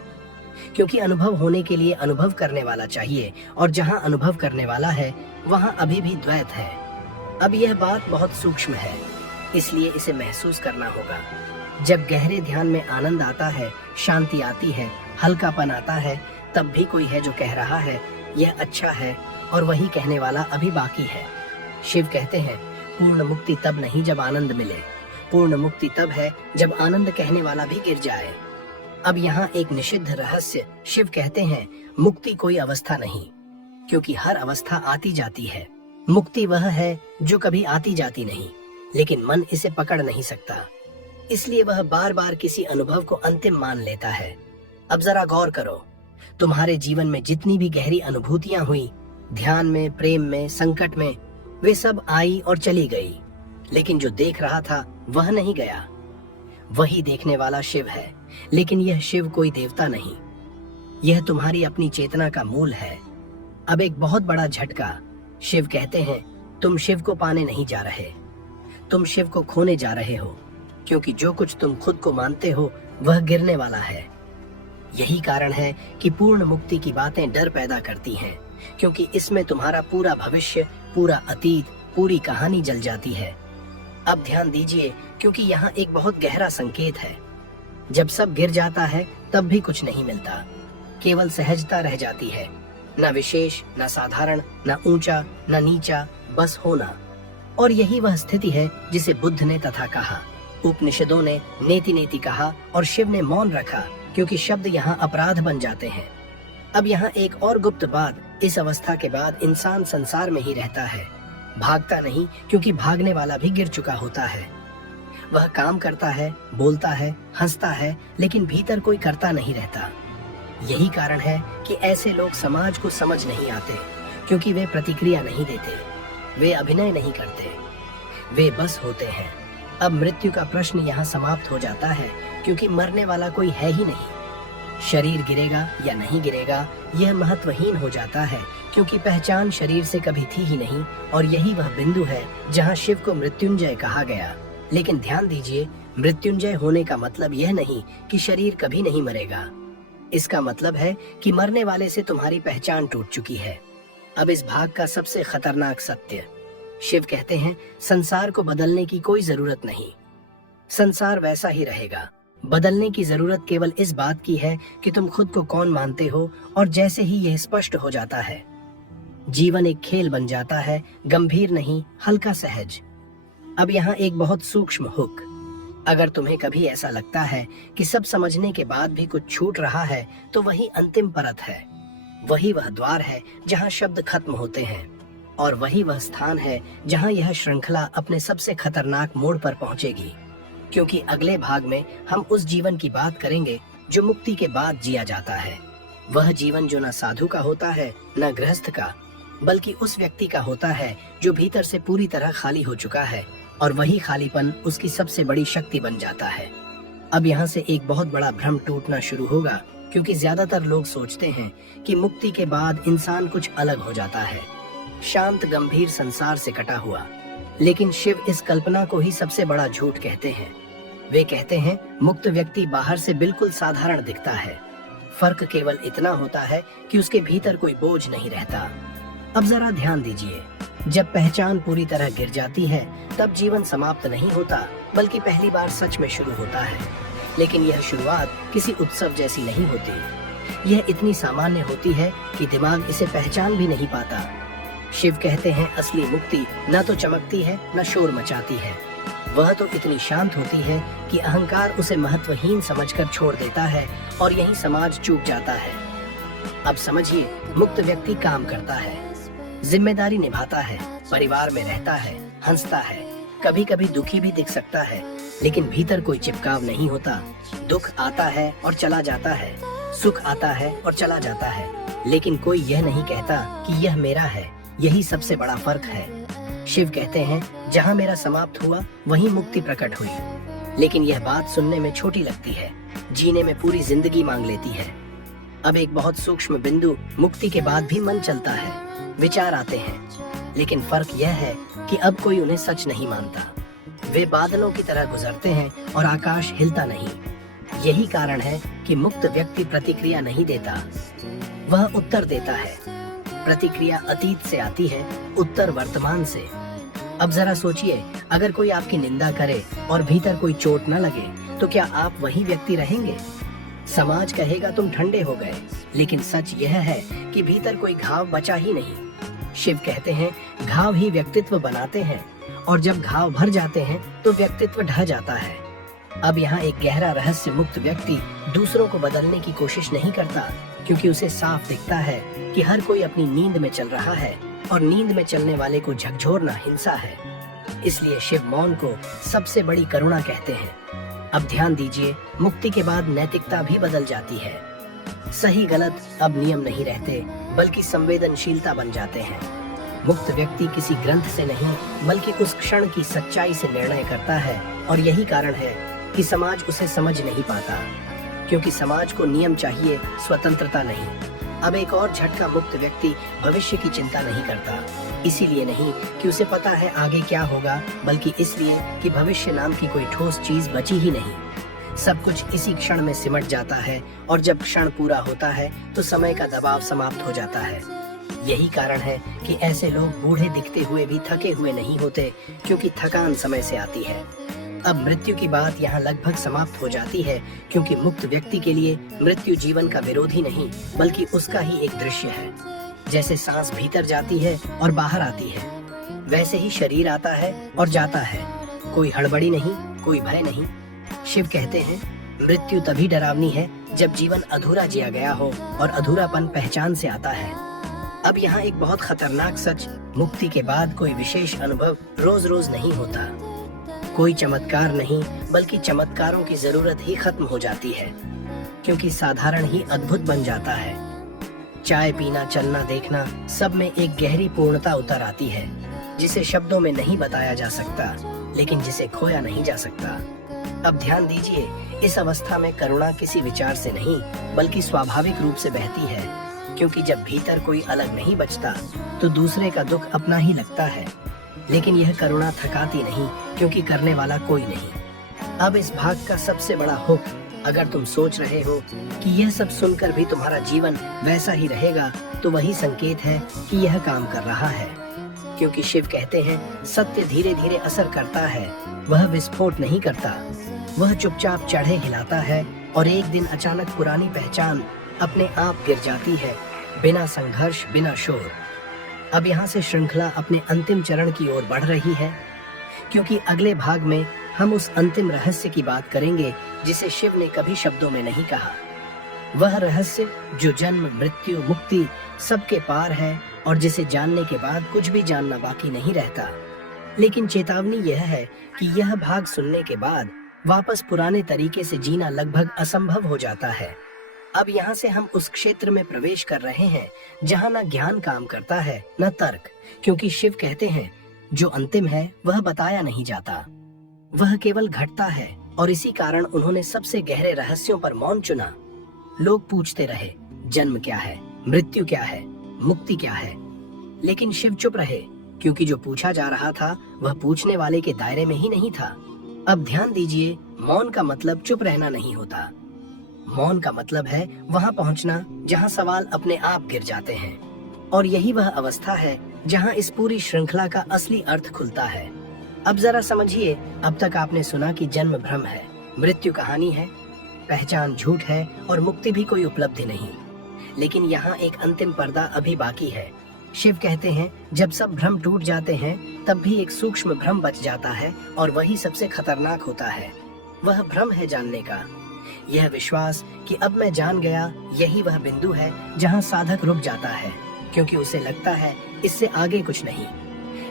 क्योंकि अनुभव होने के लिए अनुभव करने वाला चाहिए, और जहाँ अनुभव करने वाला है वहाँ अभी भी द्वैत है। अब यह बात बहुत सूक्ष्म है, इसलिए इसे महसूस करना होगा। जब गहरे ध्यान में आनंद आता है, शांति आती है, हल्कापन आता है, तब भी कोई है जो कह रहा है यह अच्छा है, और वही कहने वाला अभी बाकी है। शिव कहते हैं पूर्ण मुक्ति तब नहीं जब आनंद मिले, पूर्ण मुक्ति तब है जब आनंद कहने वाला भी गिर जाए। अब यहाँ एक निषिद्ध रहस्य, शिव कहते हैं मुक्ति कोई अवस्था नहीं, क्योंकि हर अवस्था आती जाती है। मुक्ति वह है जो कभी आती जाती नहीं, लेकिन मन इसे पकड़ नहीं सकता, इसलिए वह बार बार किसी अनुभव को अंतिम मान लेता है। अब जरा गौर करो, तुम्हारे जीवन में जितनी भी गहरी अनुभूतियां हुई, ध्यान में, प्रेम में, संकट में, वे सब आई और चली गई, लेकिन जो देख रहा था वह नहीं गया। वही देखने वाला शिव है, लेकिन यह शिव कोई देवता नहीं, यह तुम्हारी अपनी चेतना का मूल है। अब एक बहुत बड़ा झटका। शिव कहते हैं, तुम शिव को पाने नहीं जा रहे, तुम शिव को खोने जा रहे हो, क्योंकि जो कुछ तुम खुद को मानते हो वह गिरने वाला है। यही कारण है कि पूर्ण मुक्ति की बातें डर पैदा करती हैं, क्योंकि इसमें तुम्हारा पूरा भविष्य, पूरा अतीत, पूरी कहानी जल जाती है। अब ध्यान दीजिए, क्योंकि यहाँ एक बहुत गहरा संकेत है। जब सब गिर जाता है तब भी कुछ नहीं मिलता, केवल सहजता रह जाती है। न विशेष, न साधारण, न ऊंचा, न नीचा, बस होना। और यही वह स्थिति है जिसे बुद्ध ने तथा कहा, उपनिषदों ने नेति नेति कहा और शिव ने मौन रखा, क्योंकि शब्द यहाँ अपराध बन जाते हैं। अब यहाँ एक और गुप्त बात, इस अवस्था के बाद इंसान संसार में ही रहता है, भागता नहीं, क्योंकि भागने वाला भी गिर चुका होता है। वह काम करता है, बोलता है, हंसता है, लेकिन भीतर कोई करता नहीं रहता। यही कारण है कि ऐसे लोग समाज को समझ नहीं आते, क्योंकि वे प्रतिक्रिया नहीं देते, वे अभिनय नहीं करते, वे बस होते हैं। अब मृत्यु का प्रश्न यहाँ समाप्त हो जाता है, क्योंकि मरने वाला कोई है ही नहीं। शरीर गिरेगा या नहीं गिरेगा यह महत्वहीन हो जाता है, क्योंकि पहचान शरीर से कभी थी ही नहीं। और यही वह बिंदु है जहाँ शिव को मृत्युंजय कहा गया। लेकिन ध्यान दीजिए, मृत्युंजय होने का मतलब यह नहीं कि शरीर कभी नहीं मरेगा। इसका मतलब है कि मरने वाले से तुम्हारी पहचान टूट चुकी है। अब इस भाग का सबसे खतरनाक सत्य, शिव कहते हैं, संसार को बदलने की कोई जरूरत नहीं, संसार वैसा ही रहेगा। बदलने की जरूरत केवल इस बात की है कि तुम खुद को कौन मानते हो। और जैसे ही यह स्पष्ट हो जाता है, जीवन एक खेल बन जाता है, गंभीर नहीं, हल्का सहज। अब यहाँ एक बहुत सूक्ष्म हुक, अगर तुम्हें कभी ऐसा लगता है कि सब समझने के बाद भी कुछ छूट रहा है, तो वही अंतिम परत है, वही वह द्वार है जहाँ शब्द खत्म होते हैं, और वही वह स्थान है जहाँ यह श्रृंखला अपने सबसे खतरनाक मोड़ पर पहुंचेगी। क्योंकि अगले भाग में हम उस जीवन की बात करेंगे जो मुक्ति के बाद जिया जाता है। वह जीवन जो न साधु का होता है, न गृहस्थ का, बल्कि उस व्यक्ति का होता है जो भीतर से पूरी तरह खाली हो चुका है, और वही खालीपन उसकी सबसे बड़ी शक्ति बन जाता है। अब यहाँ से एक बहुत बड़ा भ्रम टूटना शुरू होगा, क्योंकि ज्यादातर लोग सोचते हैं कि मुक्ति के बाद इंसान कुछ अलग हो जाता है, शांत गंभीर संसार से कटा हुआ। लेकिन शिव इस कल्पना को ही सबसे बड़ा झूठ कहते हैं। वे कहते हैं, मुक्त व्यक्ति बाहर से बिल्कुल साधारण दिखता है, फर्क केवल इतना होता है कि उसके भीतर कोई बोझ नहीं रहता। अब जरा ध्यान दीजिए, जब पहचान पूरी तरह गिर जाती है तब जीवन समाप्त नहीं होता, बल्कि पहली बार सच में शुरू होता है। लेकिन यह शुरुआत किसी उत्सव जैसी नहीं होती, यह इतनी सामान्य होती है कि दिमाग इसे पहचान भी नहीं पाता। शिव कहते हैं, असली मुक्ति न तो चमकती है न शोर मचाती है, वह तो इतनी शांत होती है कि अहंकार उसे महत्वहीन समझकर छोड़ देता है, और यही समाज चूक जाता है। अब समझिए, मुक्त व्यक्ति काम करता है, जिम्मेदारी निभाता है, परिवार में रहता है, हंसता है, कभी कभी दुखी भी दिख सकता है, लेकिन भीतर कोई चिपकाव नहीं होता। दुख आता है और चला जाता है, सुख आता है और चला जाता है, लेकिन कोई यह नहीं कहता कि यह मेरा है। यही सबसे बड़ा फर्क है। शिव कहते हैं, जहाँ मेरा समाप्त हुआ वहीं मुक्ति प्रकट हुई। लेकिन यह बात सुनने में छोटी लगती है, जीने में पूरी जिंदगी मांग लेती है। अब एक बहुत सूक्ष्म बिंदु, मुक्ति के बाद भी मन चलता है, विचार आते हैं, लेकिन फर्क यह है कि अब कोई उन्हें सच नहीं मानता। वे बादलों की तरह गुजरते हैं और आकाश हिलता नहीं। यही कारण है कि मुक्त व्यक्ति प्रतिक्रिया नहीं देता, वह उत्तर देता है। प्रतिक्रिया अतीत से आती है, उत्तर वर्तमान से। अब जरा सोचिए, अगर कोई आपकी निंदा करे और भीतर कोई चोट न लगे, तो क्या आप वही व्यक्ति रहेंगे? समाज कहेगा तुम ठंडे हो गए, लेकिन सच यह है कि भीतर कोई घाव बचा ही नहीं। शिव कहते हैं, घाव ही व्यक्तित्व बनाते हैं, और जब घाव भर जाते हैं तो व्यक्तित्व ढह जाता है। अब यहाँ एक गहरा रहस्य, मुक्त व्यक्ति दूसरों को बदलने की कोशिश नहीं करता, क्योंकि उसे साफ दिखता है कि हर कोई अपनी नींद में चल रहा है, और नींद में चलने वाले को झकझोरना हिंसा है। इसलिए शिव मौन को सबसे बड़ी करुणा कहते हैं। अब ध्यान दीजिए, मुक्ति के बाद नैतिकता भी बदल जाती है। सही गलत अब नियम नहीं रहते, बल्कि संवेदनशीलता बन जाते हैं। मुक्त व्यक्ति किसी ग्रंथ से नहीं बल्कि उस क्षण की सच्चाई से निर्णय करता है, और यही कारण है कि समाज उसे समझ नहीं पाता, क्योंकि समाज को नियम चाहिए, स्वतंत्रता नहीं। अब एक और झटका, मुक्त व्यक्ति भविष्य की चिंता नहीं करता, इसीलिए नहीं कि उसे पता है आगे क्या होगा, बल्कि इसलिए कि भविष्य नाम की कोई ठोस चीज बची ही नहीं। सब कुछ इसी क्षण में सिमट जाता है, और जब क्षण पूरा होता है तो समय का दबाव समाप्त हो जाता है। यही कारण है कि ऐसे लोग बूढ़े दिखते हुए भी थके हुए नहीं होते, क्योंकि थकान समय से आती है। अब मृत्यु की बात यहाँ लगभग समाप्त हो जाती है, क्योंकि मुक्त व्यक्ति के लिए मृत्यु जीवन का विरोधी नहीं बल्कि उसका ही एक दृश्य है। जैसे सांस भीतर जाती है और बाहर आती है, वैसे ही शरीर आता है और जाता है। कोई हड़बड़ी नहीं, कोई भय नहीं। शिव कहते हैं, मृत्यु तभी डरावनी है जब जीवन अधूरा जिया गया हो, और अधूरापन पहचान से आता है। अब यहाँ एक बहुत खतरनाक सच, मुक्ति के बाद कोई विशेष अनुभव रोज रोज नहीं होता। कोई चमत्कार नहीं बल्कि चमत्कारों की जरूरत ही खत्म हो जाती है, क्योंकि साधारण ही अद्भुत बन जाता है। चाय पीना, चलना, देखना, सब में एक गहरी पूर्णता उतर आती है, जिसे शब्दों में नहीं बताया जा सकता, लेकिन जिसे खोया नहीं जा सकता। अब ध्यान दीजिए, इस अवस्था में करुणा किसी विचार से नहीं बल्कि स्वाभाविक रूप से बहती है, क्योंकि जब भीतर कोई अलग नहीं बचता तो दूसरे का दुख अपना ही लगता है। लेकिन यह करुणा थकाती नहीं, क्योंकि करने वाला कोई नहीं। अब इस भाग का सबसे बड़ा हुक, अगर तुम सोच रहे हो कि यह सब सुनकर भी तुम्हारा जीवन वैसा ही रहेगा, तो वही संकेत है कि यह काम कर रहा है। क्योंकि शिव कहते हैं, सत्य धीरे धीरे असर करता है, वह विस्फोट नहीं करता। वह चुपचाप चढ़े हिलाता है, और एक दिन अचानक पुरानी पहचान अपने आप गिर जाती है, बिना संघर्ष, बिना शोर। अब यहाँ से श्रृंखला अपने अंतिम चरण की ओर बढ़ रही है, क्योंकि अगले भाग में हम उस अंतिम रहस्य की बात करेंगे जिसे शिव ने कभी शब्दों में नहीं कहा। वह रहस्य जो जन्म, मृत्यु, मुक्ति सबके पार है, और जिसे जानने के बाद कुछ भी जानना बाकी नहीं रहता। लेकिन चेतावनी यह है कि यह भाग सुनने के बाद वापस पुराने तरीके से जीना लगभग असंभव हो जाता है। अब यहाँ से हम उस क्षेत्र में प्रवेश कर रहे हैं जहाँ न ज्ञान काम करता है न तर्क, क्योंकि शिव कहते हैं, जो अंतिम है वह बताया नहीं जाता, वह केवल घटता है। और इसी कारण उन्होंने सबसे गहरे रहस्यों पर मौन चुना। लोग पूछते रहे, जन्म क्या है, मृत्यु क्या है, मुक्ति क्या है, लेकिन शिव चुप रहे, क्योंकि जो पूछा जा रहा था वह पूछने वाले के दायरे में ही नहीं था। अब ध्यान दीजिए, मौन का मतलब चुप रहना नहीं होता। मौन का मतलब है वहां पहुंचना जहां सवाल अपने आप गिर जाते हैं, और यही वह अवस्था है जहां इस पूरी श्रृंखला का असली अर्थ खुलता है। अब जरा समझिए, अब तक आपने सुना कि जन्म भ्रम है, मृत्यु कहानी है, पहचान झूठ है, और मुक्ति भी कोई उपलब्धि नहीं। लेकिन यहाँ एक अंतिम पर्दा अभी बाकी है। शिव कहते हैं, जब सब भ्रम टूट जाते हैं तब भी एक सूक्ष्म भ्रम बच जाता है, और वही सबसे खतरनाक होता है। वह भ्रम है जानने का, यह विश्वास कि अब मैं जान गया। यही वह बिंदु है जहाँ साधक रुक जाता है, क्योंकि उसे लगता है इससे आगे कुछ नहीं।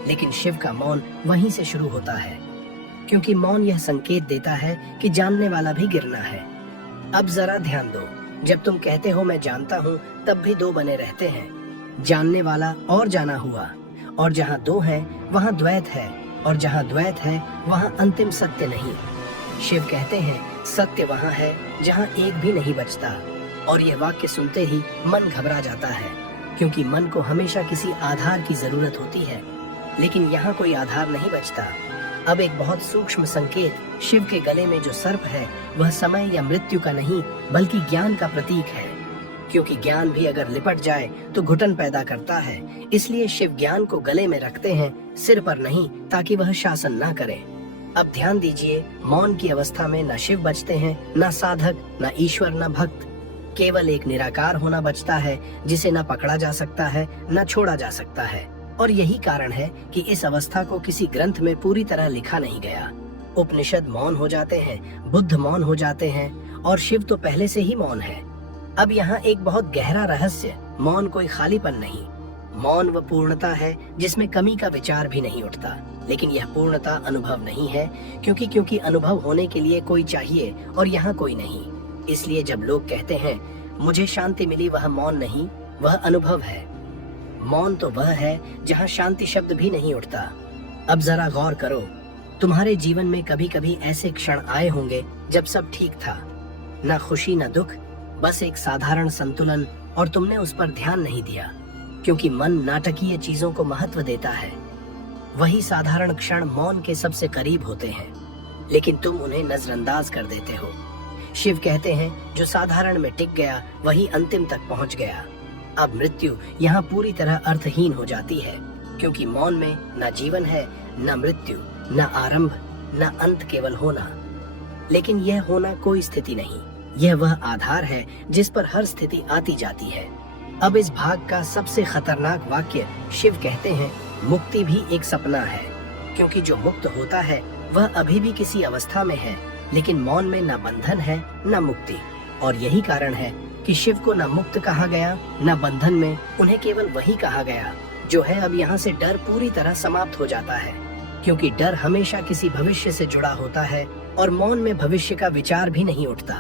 लेकिन शिव का मौन वहीं से शुरू होता है, क्योंकि मौन यह संकेत देता है कि जानने वाला भी गिरना है। अब जरा ध्यान दो, जब तुम कहते हो मैं जानता हूँ, तब भी दो बने रहते हैं, जानने वाला और जाना हुआ। और जहाँ दो हैं वहाँ द्वैत है, और जहाँ द्वैत है वहाँ अंतिम सत्य नहीं। शिव कहते हैं, सत्य वहाँ है जहाँ एक भी नहीं बचता। और यह वाक्य सुनते ही मन घबरा जाता है, क्योंकि मन को हमेशा किसी आधार की जरूरत होती है, लेकिन यहाँ कोई आधार नहीं बचता। अब एक बहुत सूक्ष्म संकेत, शिव के गले में जो सर्प है वह समय या मृत्यु का नहीं बल्कि ज्ञान का प्रतीक है, क्योंकि ज्ञान भी अगर लिपट जाए तो घुटन पैदा करता है। इसलिए शिव ज्ञान को गले में रखते हैं, सिर पर नहीं, ताकि वह शासन ना करे। अब ध्यान दीजिए, मौन की अवस्था में न शिव बचते हैं, न साधक, न ईश्वर, न भक्त। केवल एक निराकार होना बचता है, जिसे न पकड़ा जा सकता है न छोड़ा जा सकता है। और यही कारण है कि इस अवस्था को किसी ग्रंथ में पूरी तरह लिखा नहीं गया। उपनिषद मौन हो जाते हैं, बुद्ध मौन हो जाते हैं, और शिव तो पहले से ही मौन है। अब यहाँ एक बहुत गहरा रहस्य, मौन कोई खालीपन नहीं, मौन वह पूर्णता है जिसमें कमी का विचार भी नहीं उठता। लेकिन यह पूर्णता अनुभव नहीं है, क्योंकि अनुभव होने के लिए कोई चाहिए, और यहाँ कोई नहीं। इसलिए जब लोग कहते हैं मुझे शांति मिली, वह मौन नहीं, वह अनुभव है। मौन तो वह है जहाँ शांति शब्द भी नहीं उठता। अब जरा गौर करो, तुम्हारे जीवन में कभी कभी ऐसे क्षण आए होंगे जब सब ठीक था, न खुशी न दुख, बस एक साधारण संतुलन, और तुमने उस पर ध्यान नहीं दिया क्योंकि मन नाटकीय चीजों को महत्व देता है। वही साधारण क्षण मौन के सबसे करीब होते हैं, लेकिन तुम उन्हें नजरअंदाज कर देते हो। शिव कहते हैं जो साधारण में टिक गया वही अंतिम तक पहुंच गया। अब मृत्यु यहाँ पूरी तरह अर्थहीन हो जाती है, क्योंकि मौन में न जीवन है, न मृत्यु, न आरंभ, न अंत, केवल होना। लेकिन यह होना कोई स्थिति नहीं, यह वह आधार है जिस पर हर स्थिति आती जाती है। अब इस भाग का सबसे खतरनाक वाक्य शिव कहते हैं, मुक्ति भी एक सपना है, क्योंकि जो मुक्त होता है वह अभी भी किसी अवस्था में है, लेकिन मौन में न बंधन है न मुक्ति। और यही कारण है कि शिव को न मुक्त कहा गया न बंधन में, उन्हें केवल वही कहा गया जो है। अब यहाँ से डर पूरी तरह समाप्त हो जाता है, क्योंकि डर हमेशा किसी भविष्य से जुड़ा होता है और मौन में भविष्य का विचार भी नहीं उठता।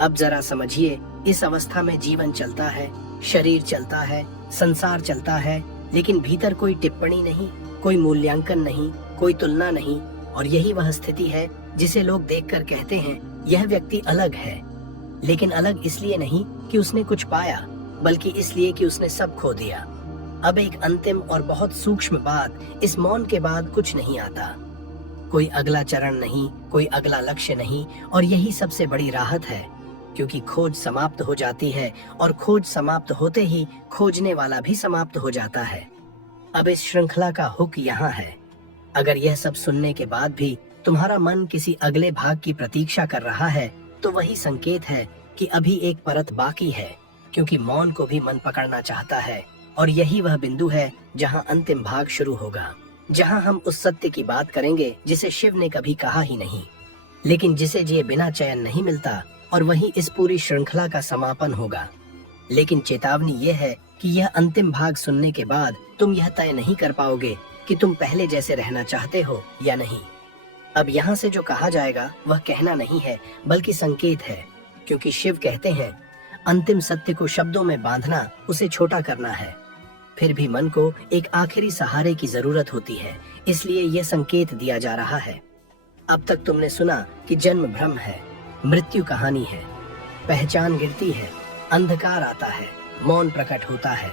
अब जरा समझिए, इस अवस्था में जीवन चलता है, शरीर चलता है, संसार चलता है, लेकिन भीतर कोई टिप्पणी नहीं, कोई मूल्यांकन नहीं, कोई तुलना नहीं। और यही वह स्थिति है जिसे लोग देखकर कहते हैं यह व्यक्ति अलग है, लेकिन अलग इसलिए नहीं कि उसने कुछ पाया, बल्कि इसलिए कि उसने सब खो दिया। अब एक अंतिम और बहुत सूक्ष्म बात, इस मौन के बाद कुछ नहीं आता, कोई अगला चरण नहीं, कोई अगला लक्ष्य नहीं। और यही सबसे बड़ी राहत है, क्योंकि खोज समाप्त हो जाती है, और खोज समाप्त होते ही खोजने वाला भी समाप्त हो जाता है। अब इस श्रृंखला का हुक यहाँ है, अगर यह सब सुनने के बाद भी तुम्हारा मन किसी अगले भाग की प्रतीक्षा कर रहा है, तो वही संकेत है कि अभी एक परत बाकी है, क्योंकि मौन को भी मन पकड़ना चाहता है। और यही वह बिंदु है जहाँ अंतिम भाग शुरू होगा, जहाँ हम उस सत्य की बात करेंगे जिसे शिव ने कभी कहा ही नहीं, लेकिन जिसे जिए बिना चैन नहीं मिलता। और वही इस पूरी श्रृंखला का समापन होगा। लेकिन चेतावनी यह है कि यह अंतिम भाग सुनने के बाद तुम यह तय नहीं कर पाओगे कि तुम पहले जैसे रहना चाहते हो या नहीं। अब यहाँ से जो कहा जाएगा वह कहना नहीं है, बल्कि संकेत है, क्योंकि शिव कहते हैं अंतिम सत्य को शब्दों में बांधना उसे छोटा करना है। फिर भी मन को एक आखिरी सहारे की जरूरत होती है, इसलिए यह संकेत दिया जा रहा है। अब तक तुमने सुना कि जन्म भ्रम है, मृत्यु कहानी है, पहचान गिरती है, अंधकार आता है, मौन प्रकट होता है।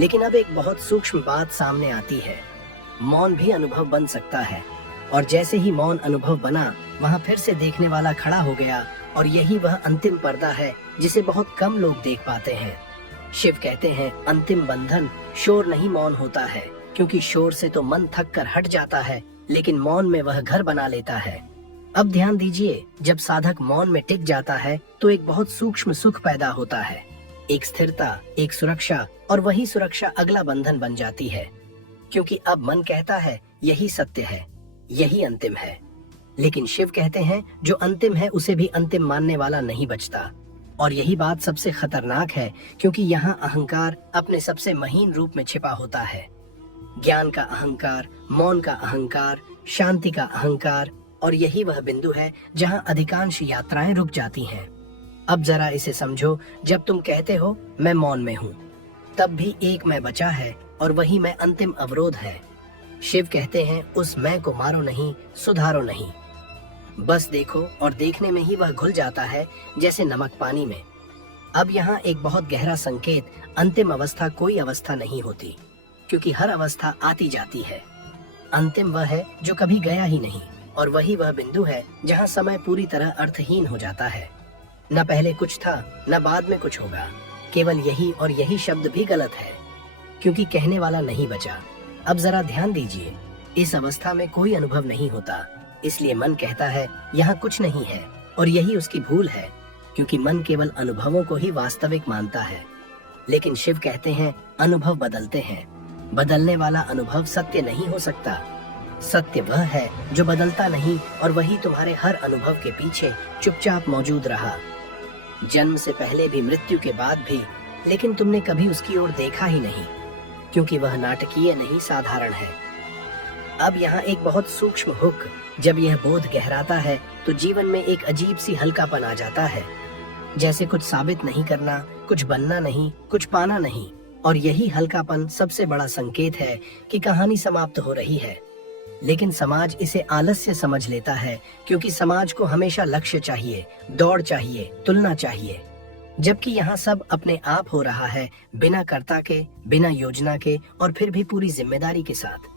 लेकिन अब एक बहुत सूक्ष्म बात सामने आती है, मौन भी अनुभव बन सकता है। और जैसे ही मौन अनुभव बना, वहाँ फिर से देखने वाला खड़ा हो गया, और यही वह अंतिम पर्दा है जिसे बहुत कम लोग देख पाते हैं। शिव कहते हैं अंतिम बंधन शोर नहीं मौन होता है, क्योंकि शोर से तो मन थक कर हट जाता है, लेकिन मौन में वह घर बना लेता है। अब ध्यान दीजिए, जब साधक मौन में टिक जाता है तो एक बहुत सूक्ष्म सुख पैदा होता है, एक स्थिरता, एक सुरक्षा, और वही सुरक्षा अगला बंधन बन जाती है, क्योंकि अब मन कहता है यही सत्य है, यही अंतिम है। लेकिन शिव कहते हैं जो अंतिम है उसे भी अंतिम मानने वाला नहीं बचता। और यही बात सबसे खतरनाक है, क्योंकि यहाँ अहंकार अपने सबसे महीन रूप में छिपा होता है। ज्ञान का अहंकार, मौन का अहंकार, शांति का अहंकार। और यही वह बिंदु है जहाँ अधिकांश यात्राएं रुक जाती हैं। अब जरा इसे समझो, जब तुम कहते हो मैं मौन में हूँ, तब भी एक मैं बचा है, और वही मैं अंतिम अवरोध है। शिव कहते हैं उस मैं को मारो नहीं, सुधारो नहीं, बस देखो, और देखने में ही वह घुल जाता है जैसे नमक पानी में। अब यहाँ एक बहुत गहरा संकेत, अंतिम अवस्था कोई अवस्था नहीं होती, क्योंकि हर अवस्था आती जाती है। अंतिम वह है जो कभी गया ही नहीं, और वही वह बिंदु है जहाँ समय पूरी तरह अर्थहीन हो जाता है। न पहले कुछ था, न बाद में कुछ होगा, केवल यही, और यही शब्द भी गलत है, क्योंकि कहने वाला नहीं बचा। अब जरा ध्यान दीजिए, इस अवस्था में कोई अनुभव नहीं होता, इसलिए मन कहता है यहाँ कुछ नहीं है, और यही उसकी भूल है, क्योंकि मन केवल अनुभवों को ही वास्तविक मानता है। लेकिन शिव कहते हैं अनुभव बदलते हैं, बदलने वाला अनुभव सत्य नहीं हो सकता। सत्य वह है जो बदलता नहीं, और वही तुम्हारे हर अनुभव के पीछे चुपचाप मौजूद रहा, जन्म से पहले भी, मृत्यु के बाद भी, लेकिन तुमने कभी उसकी ओर देखा ही नहीं, क्योंकि वह नाटकीय नहीं, साधारण है। अब यहाँ एक बहुत सूक्ष्म हुक, जब यह बोध गहराता है तो जीवन में एक अजीब सी हल्कापन आ जाता है, जैसे कुछ साबित नहीं करना, कुछ बनना नहीं, कुछ पाना नहीं, और यही हल्कापन सबसे बड़ा संकेत है कि कहानी समाप्त हो रही है। लेकिन समाज इसे आलस्य समझ लेता है, क्योंकि समाज को हमेशा लक्ष्य चाहिए, दौड़ चाहिए, तुलना चाहिए। जबकि यहाँ सब अपने आप हो रहा है, बिना कर्ता के, बिना योजना के, और फिर भी पूरी जिम्मेदारी के साथ।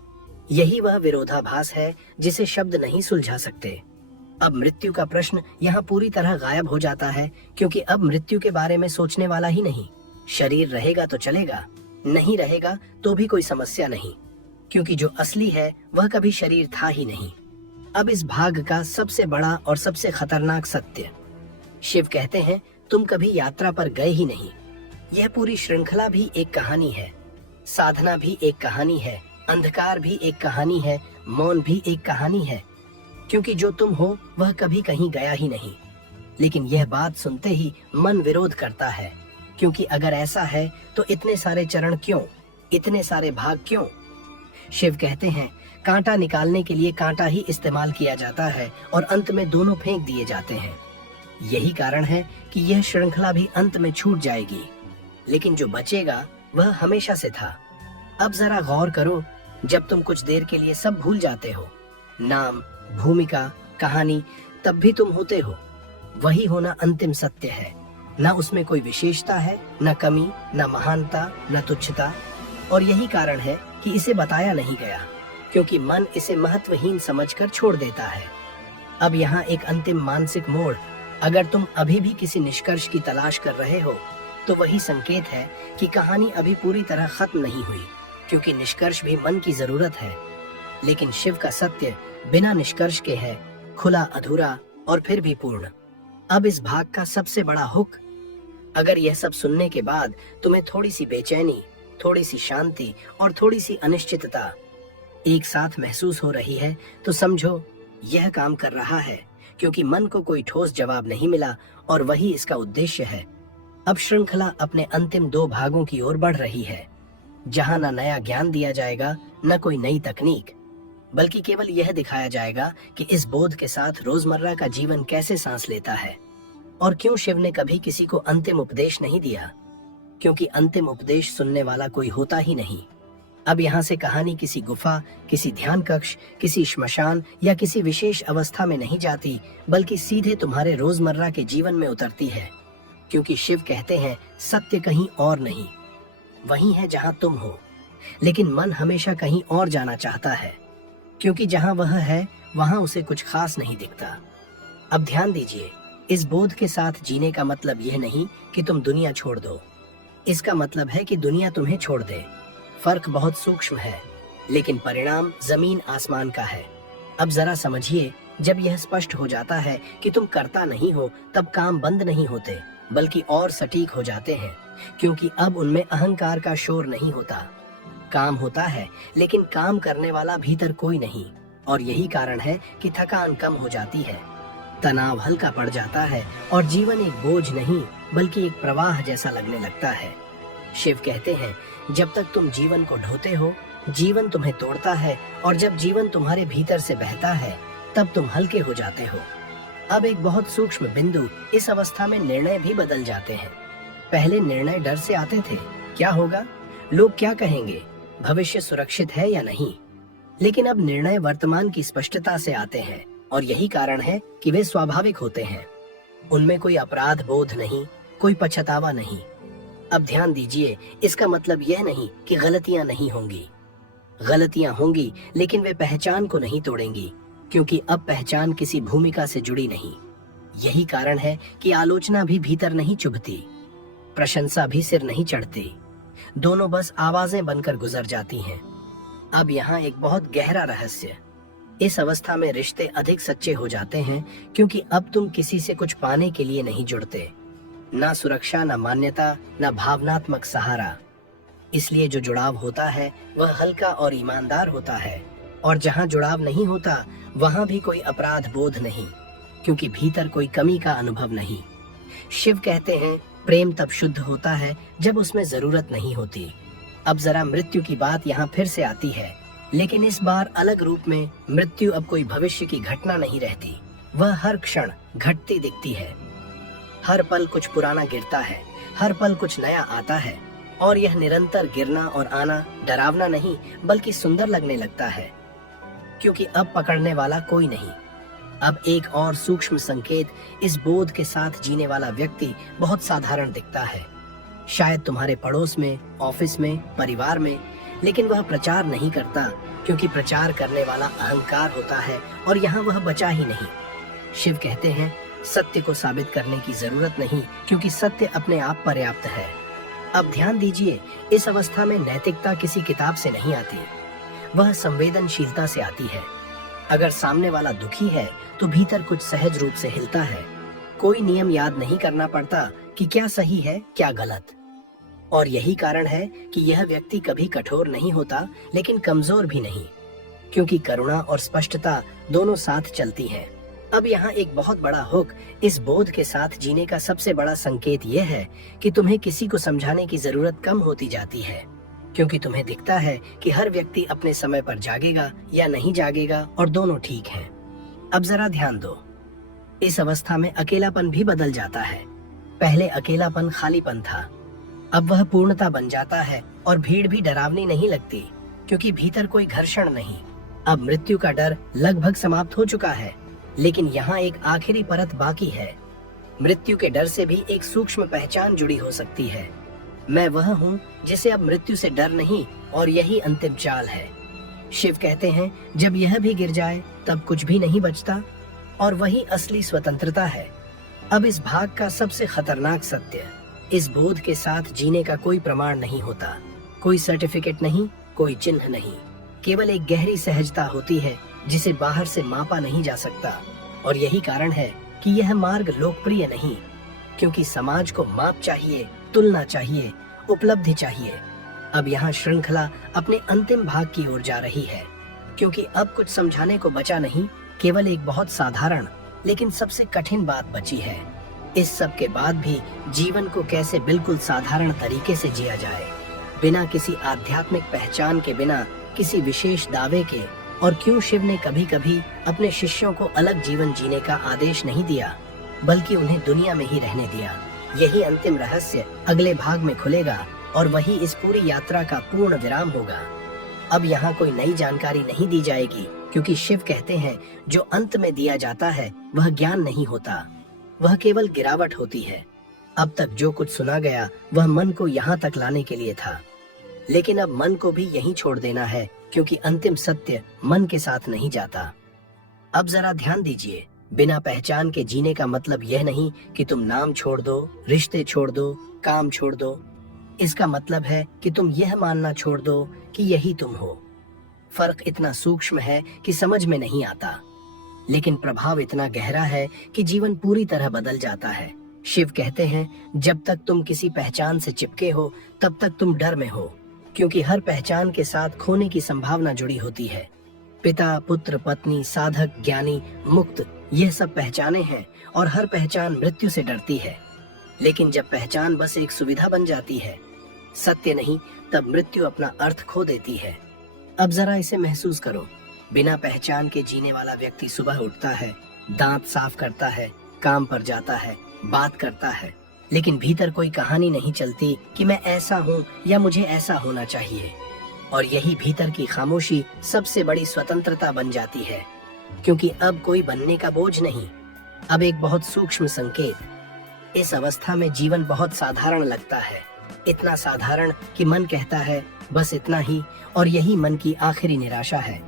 यही वह विरोधाभास है जिसे शब्द नहीं सुलझा सकते। अब मृत्यु का प्रश्न यहाँ पूरी तरह गायब हो जाता है, क्योंकि अब मृत्यु के बारे में सोचने वाला ही नहीं। शरीर रहेगा तो चलेगा, नहीं रहेगा तो भी कोई समस्या नहीं, क्योंकि जो असली है वह कभी शरीर था ही नहीं। अब इस भाग का सबसे बड़ा और सबसे खतरनाक सत्य। शिव कहते हैं, तुम कभी यात्रा पर गए ही नहीं। यह पूरी श्रृंखला भी एक कहानी है, साधना भी एक कहानी है, अंधकार भी एक कहानी है, मौन भी एक कहानी है, क्योंकि जो तुम हो वह कभी कहीं गया ही नहीं। लेकिन यह बात सुनते ही मन विरोध करता है, क्योंकि अगर ऐसा है तो इतने सारे चरण क्यों, इतने सारे भाग क्यों? शिव कहते हैं, कांटा निकालने के लिए कांटा ही इस्तेमाल किया जाता है और अंत में दोनों फेंक दिए जाते हैं। यही कारण है कि यह श्रृंखला भी अंत में छूट जाएगी, लेकिन जो बचेगा वह हमेशा से था। अब जरा गौर करो, जब तुम कुछ देर के लिए सब भूल जाते हो, नाम, भूमिका, कहानी, तब भी तुम होते हो। वही होना अंतिम सत्य है। न उसमें कोई विशेषता है, न कमी, न महानता, न तुच्छता। और यही कारण है कि इसे बताया नहीं गया, क्योंकि मन इसे महत्वहीन समझकर छोड़ देता है। अब यहाँ एक अंतिम मानसिक मोड़। अगर तुम अभी भी किसी निष्कर्ष की तलाश कर रहे हो, तो वही संकेत है कि कहानी अभी पूरी तरह खत्म नहीं हुई, क्योंकि निष्कर्ष भी मन की जरूरत है। लेकिन शिव का सत्य बिना निष्कर्ष के है, खुला, अधूरा और फिर भी पूर्ण। अब इस भाग का सबसे बड़ा हुक। अगर यह सब सुनने के बाद तुम्हें थोड़ी सी बेचैनी, थोड़ी सी शांति और थोड़ी सी अनिश्चितता एक साथ महसूस हो रही है, तो समझो यह काम कर रहा है, क्योंकि मन को कोई ठोस जवाब नहीं मिला और वही इसका उद्देश्य है। अब श्रृंखला अपने अंतिम 2 भागों की ओर बढ़ रही है, जहां न नया ज्ञान दिया जाएगा, न कोई नई तकनीक, बल्कि केवल यह दिखाया जाएगा कि इस बोध के साथ रोजमर्रा का जीवन कैसे सांस लेता है। और क्यों शिव ने कभी किसी को अंतिम उपदेश नहीं दिया? क्योंकि अंतिम उपदेश सुनने वाला कोई होता ही नहीं। अब यहाँ से कहानी किसी गुफा, किसी ध्यान कक्ष, किसी श्मशान या किसी विशेष अवस्था में नहीं जाती, बल्कि सीधे तुम्हारे रोजमर्रा के जीवन में उतरती है। क्योंकि शिव कहते हैं, सत्य कहीं और नहीं, वही है जहाँ तुम हो। लेकिन मन हमेशा कहीं और जाना चाहता है, क्योंकि जहाँ वह है वहाँ उसे कुछ खास नहीं दिखता। अब ध्यान दीजिए, इस बोध के साथ जीने का मतलब यह नहीं कि तुम दुनिया छोड़ दो। इसका मतलब है कि दुनिया तुम्हें छोड़ दे। फर्क बहुत सूक्ष्म है, लेकिन परिणाम जमीन आसमान का है। अब जरा समझिए, जब यह स्पष्ट हो जाता है कि तुम करता नहीं हो, तब काम बंद नहीं होते, बल्कि और सटीक हो जाते हैं, क्योंकि अब उनमें अहंकार का शोर नहीं होता। काम होता है, लेकिन काम करने वाला भीतर कोई नहीं। और यही कारण है कि थकान कम हो जाती है, तनाव हल्का पड़ जाता है और जीवन एक बोझ नहीं, बल्कि एक प्रवाह जैसा लगने लगता है। शिव कहते हैं, जब तक तुम जीवन को ढोते हो, जीवन तुम्हें तोड़ता है, और जब जीवन तुम्हारे भीतर से बहता है, तब तुम हल्के हो जाते हो। अब एक बहुत सूक्ष्म बिंदु, इस अवस्था में निर्णय भी बदल जाते हैं। पहले निर्णय डर से आते थे, क्या होगा, लोग क्या कहेंगे, भविष्य सुरक्षित है या नहीं। लेकिन अब निर्णय वर्तमान की स्पष्टता से आते हैं, और यही कारण है कि वे स्वाभाविक होते हैं। उनमें कोई अपराध बोध नहीं, कोई पछतावा नहीं। अब ध्यान दीजिए, इसका मतलब यह नहीं कि गलतियां नहीं होंगी। गलतियां होंगी, लेकिन वे पहचान को नहीं तोड़ेंगी, क्योंकि अब पहचान किसी भूमिका से जुड़ी नहीं। यही कारण है कि आलोचना भी भीतर नहीं चुभती, प्रशंसा भी सिर नहीं चढ़ती, दोनों बस आवाजें बनकर गुजर जाती हैं। अब यहाँ एक बहुत गहरा रहस्य, इस अवस्था में रिश्ते अधिक सच्चे हो जाते हैं, क्योंकि अब तुम किसी से कुछ पाने के लिए नहीं जुड़ते, ना सुरक्षा, ना मान्यता, ना भावनात्मक सहारा। इसलिए जो जुड़ाव होता है वह हल्का और ईमानदार होता है, और जहाँ जुड़ाव नहीं होता वहाँ भी कोई अपराध बोध नहीं, क्योंकि भीतर कोई कमी का अनुभव नहीं। शिव कहते हैं, प्रेम तब शुद्ध होता है जब उसमें जरूरत नहीं होती। अब जरा मृत्यु की बात यहाँ फिर से आती है, लेकिन इस बार अलग रूप में। मृत्यु अब कोई भविष्य की घटना नहीं रहती, वह हर क्षण घटती दिखती है। हर पल कुछ पुराना गिरता है, हर पल कुछ नया आता है। और यह निरंतर गिरना और आना डरावना नहीं बल्कि सुंदर लगने लगता है, क्योंकि अब पकड़ने वाला कोई नहीं। अब एक और सूक्ष्म संकेत, इस बोध के साथ जीने वाला व्यक्ति बहुत साधारण दिखता है, शायद तुम्हारे पड़ोस में, ऑफिस में, परिवार में, लेकिन वह प्रचार नहीं करता, क्योंकि प्रचार करने वाला अहंकार होता है और यहाँ वह बचा ही नहीं। शिव कहते हैं, सत्य को साबित करने की जरूरत नहीं, क्योंकि सत्य अपने आप पर्याप्त है। अब ध्यान दीजिए, इस अवस्था में नैतिकता किसी किताब से नहीं आती, वह संवेदनशीलता से आती है। अगर सामने वाला दुखी है तो भीतर कुछ सहज रूप से हिलता है। कोई नियम याद नहीं करना पड़ता कि क्या सही है क्या गलत। और यही कारण है कि यह व्यक्ति कभी कठोर नहीं होता, लेकिन कमजोर भी नहीं, क्योंकि करुणा और स्पष्टता दोनों साथ चलती हैं। अब यहाँ एक बहुत बड़ा हुक, इस बोध के साथ जीने का सबसे बड़ा संकेत यह है कि तुम्हें किसी को समझाने की जरूरत कम होती जाती है, क्योंकि तुम्हें दिखता है कि हर व्यक्ति अपने समय पर जागेगा या नहीं जागेगा, और दोनों ठीक हैं। अब जरा ध्यान दो, इस अवस्था में अकेलापन भी बदल जाता है। पहले अकेलापन खालीपन था, अब वह पूर्णता बन जाता है, और भीड़ भी डरावनी नहीं लगती, क्योंकि भीतर कोई घर्षण नहीं। अब मृत्यु का डर लगभग समाप्त हो चुका है, लेकिन यहाँ एक आखिरी परत बाकी है। मृत्यु के डर से भी एक सूक्ष्म पहचान जुड़ी हो सकती है। मैं वह हूँ जिसे अब मृत्यु से डर नहीं, और यही अंतिम चाल है। शिव कहते हैं, जब यह भी गिर जाए तब कुछ भी नहीं बचता, और वही असली स्वतंत्रता है। अब इस भाग का सबसे खतरनाक सत्य, इस बोध के साथ जीने का कोई प्रमाण नहीं होता, कोई सर्टिफिकेट नहीं, कोई चिन्ह नहीं, केवल एक गहरी सहजता होती है जिसे बाहर से मापा नहीं जा सकता। और यही कारण है कि यह मार्ग लोकप्रिय नहीं, क्योंकि समाज को माप चाहिए, तुलना चाहिए, उपलब्धि चाहिए। अब यहाँ श्रृंखला अपने अंतिम भाग की ओर जा रही है, क्योंकि अब कुछ समझाने को बचा नहीं, केवल एक बहुत साधारण लेकिन सबसे कठिन बात बची है। इस सब के बाद भी जीवन को कैसे बिल्कुल साधारण तरीके से जिया जाए, बिना किसी आध्यात्मिक पहचान के, बिना किसी विशेष दावे के। और क्यों शिव ने कभी कभी अपने शिष्यों को अलग जीवन जीने का आदेश नहीं दिया, बल्कि उन्हें दुनिया में ही रहने दिया। यही अंतिम रहस्य अगले भाग में खुलेगा, और वही इस पूरी यात्रा का पूर्ण विराम होगा। अब यहाँ कोई नई जानकारी नहीं दी जाएगी, क्योंकि शिव कहते हैं, जो अंत में दिया जाता है वह ज्ञान नहीं होता, वह केवल गिरावट होती है। अब तक जो कुछ सुना गया वह मन को यहाँ तक लाने के लिए था, लेकिन अब मन को भी यहीं छोड़ देना है, क्योंकि अंतिम सत्य मन के साथ नहीं जाता। अब जरा ध्यान दीजिए, बिना पहचान के जीने का मतलब यह नहीं कि तुम नाम छोड़ दो, रिश्ते छोड़ दो, काम छोड़ दो। इसका मतलब है कि तुम यह मानना छोड़ दो कि यही तुम हो। फर्क इतना सूक्ष्म है कि समझ में नहीं आता, लेकिन प्रभाव इतना गहरा है कि जीवन पूरी तरह बदल जाता है। शिव कहते हैं, जब तक तुम किसी पहचान से चिपके हो तब तक तुम डर में हो, क्योंकि हर पहचान के साथ खोने की संभावना जुड़ी होती है। पिता, पुत्र, पत्नी, साधक, ज्ञानी, मुक्त, यह सब पहचाने हैं, और हर पहचान मृत्यु से डरती है। लेकिन जब पहचान बस एक सुविधा बन जाती है, सत्य नहीं, तब मृत्यु अपना अर्थ खो देती है। अब जरा इसे महसूस करो, बिना पहचान के जीने वाला व्यक्ति सुबह उठता है, दांत साफ करता है, काम पर जाता है, बात करता है, लेकिन भीतर कोई कहानी नहीं चलती कि मैं ऐसा हूँ या मुझे ऐसा होना चाहिए। और यही भीतर की खामोशी सबसे बड़ी स्वतंत्रता बन जाती है, क्योंकि अब कोई बनने का बोझ नहीं। अब एक बहुत सूक्ष्म संकेत, इस अवस्था में जीवन बहुत साधारण लगता है, इतना साधारण कि मन कहता है बस इतना ही, और यही मन की आखिरी निराशा है,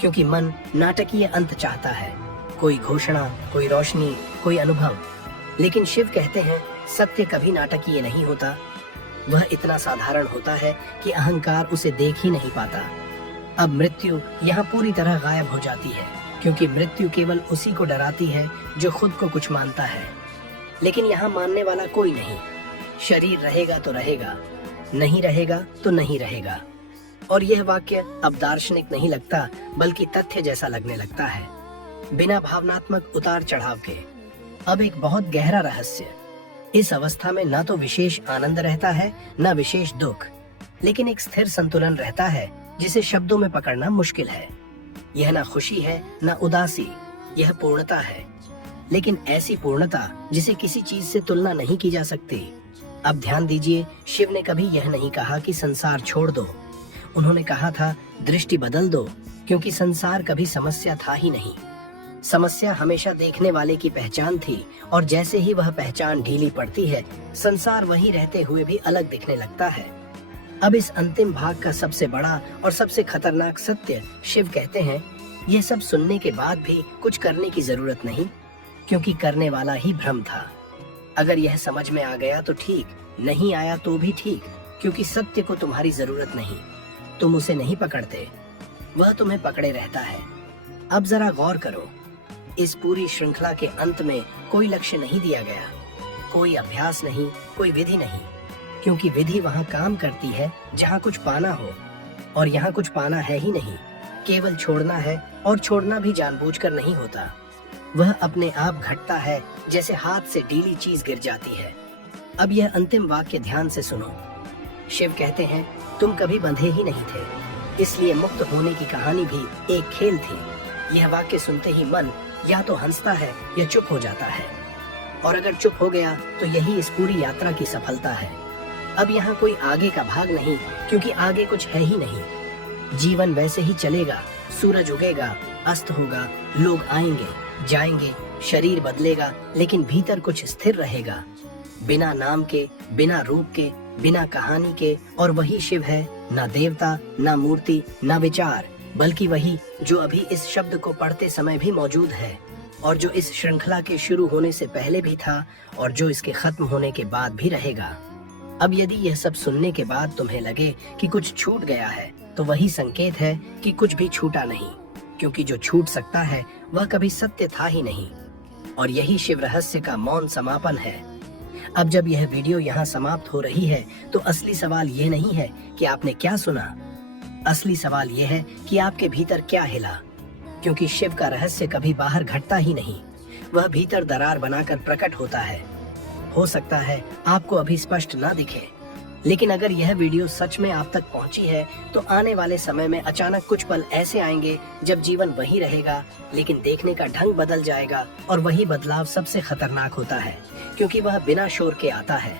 क्योंकि मन नाटकीय अंत चाहता है, कोई घोषणा, कोई रोशनी, कोई अनुभव। लेकिन शिव कहते हैं, सत्य कभी नाटकीय नहीं होता, वह इतना साधारण होता है कि अहंकार उसे देख ही नहीं पाता। अब मृत्यु यहाँ पूरी तरह गायब हो जाती है, क्योंकि मृत्यु केवल उसी को डराती है जो खुद को कुछ मानता है, लेकिन यहाँ मानने वाला कोई नहीं। शरीर रहेगा तो रहेगा, नहीं रहेगा तो नहीं रहेगा। और यह वाक्य अब दार्शनिक नहीं लगता, बल्कि तथ्य जैसा लगने लगता है, बिना भावनात्मक उतार चढ़ाव के। अब एक बहुत गहरा रहस्य, इस अवस्था में ना तो विशेष आनंद रहता है, ना विशेष दुख, लेकिन एक स्थिर संतुलन रहता है जिसे शब्दों में पकड़ना मुश्किल है। यह ना खुशी है ना उदासी, यह पूर्णता है, लेकिन ऐसी पूर्णता जिसे किसी चीज से तुलना नहीं की जा सकती। अब ध्यान दीजिए, शिव ने कभी यह नहीं कहा कि संसार छोड़ दो। उन्होंने कहा था दृष्टि बदल दो, क्योंकि संसार कभी समस्या था ही नहीं। समस्या हमेशा देखने वाले की पहचान थी, और जैसे ही वह पहचान ढीली पड़ती है, संसार वही रहते हुए भी अलग दिखने लगता है। अब इस अंतिम भाग का सबसे बड़ा और सबसे खतरनाक सत्य शिव कहते हैं, यह सब सुनने के बाद भी कुछ करने की जरूरत नहीं, क्योंकि करने वाला ही भ्रम था। अगर यह समझ में आ गया तो ठीक, नहीं आया तो भी ठीक, क्योंकि सत्य को तुम्हारी जरूरत नहीं, तुम उसे नहीं पकड़ते, वह तुम्हें पकड़े रहता है। अब जरा गौर करो, इस पूरी श्रृंखला के अंत में कोई लक्ष्य नहीं दिया गया, कोई अभ्यास नहीं, कोई विधि नहीं, क्योंकि विधि वहाँ काम करती है जहाँ कुछ पाना हो, और यहाँ कुछ पाना है ही नहीं, केवल छोड़ना है, और छोड़ना भी जानबूझकर नहीं होता। वह अपने आप घटता है, जैसे हाथ से डीली चीज गिर जाती है। अब यह अंतिम वाक्य ध्यान से सुनो। शिव कहते हैं, तुम कभी बंधे ही नहीं थे, इसलिए मुक्त होने की कहानी भी एक खेल थी। यह वाक्य सुनते ही मन या तो हंसता है या चुप हो जाता है, और अगर चुप हो गया तो यही इस पूरी यात्रा की सफलता है। अब यहाँ कोई आगे का भाग नहीं, क्योंकि आगे कुछ है ही नहीं। जीवन वैसे ही चलेगा, सूरज उगेगा, अस्त होगा, लोग आएंगे जाएंगे, शरीर बदलेगा, लेकिन भीतर कुछ स्थिर रहेगा, बिना नाम के, बिना रूप के, बिना कहानी के। और वही शिव है, ना देवता, ना मूर्ति, ना विचार, बल्कि वही जो अभी इस शब्द को पढ़ते समय भी मौजूद है, और जो इस श्रृंखला के शुरू होने से पहले भी था, और जो इसके खत्म होने के बाद भी रहेगा। अब यदि यह सब सुनने के बाद तुम्हें लगे कि कुछ छूट गया है, तो वही संकेत है कि कुछ भी छूटा नहीं, क्योंकि जो छूट सकता है वह कभी सत्य था ही नहीं। और यही शिव रहस्य का मौन समापन है। अब जब यह वीडियो यहाँ समाप्त हो रही है, तो असली सवाल ये नहीं है कि आपने क्या सुना, असली सवाल यह है कि आपके भीतर क्या हिला, क्योंकि शिव का रहस्य कभी बाहर घटता ही नहीं, वह भीतर दरार बनाकर प्रकट होता है। हो सकता है आपको अभी स्पष्ट ना दिखे, लेकिन अगर यह वीडियो सच में आप तक पहुंची है, तो आने वाले समय में अचानक कुछ पल ऐसे आएंगे जब जीवन वही रहेगा, लेकिन देखने का ढंग बदल जाएगा। और वही बदलाव सबसे खतरनाक होता है, क्योंकि वह बिना शोर के आता है।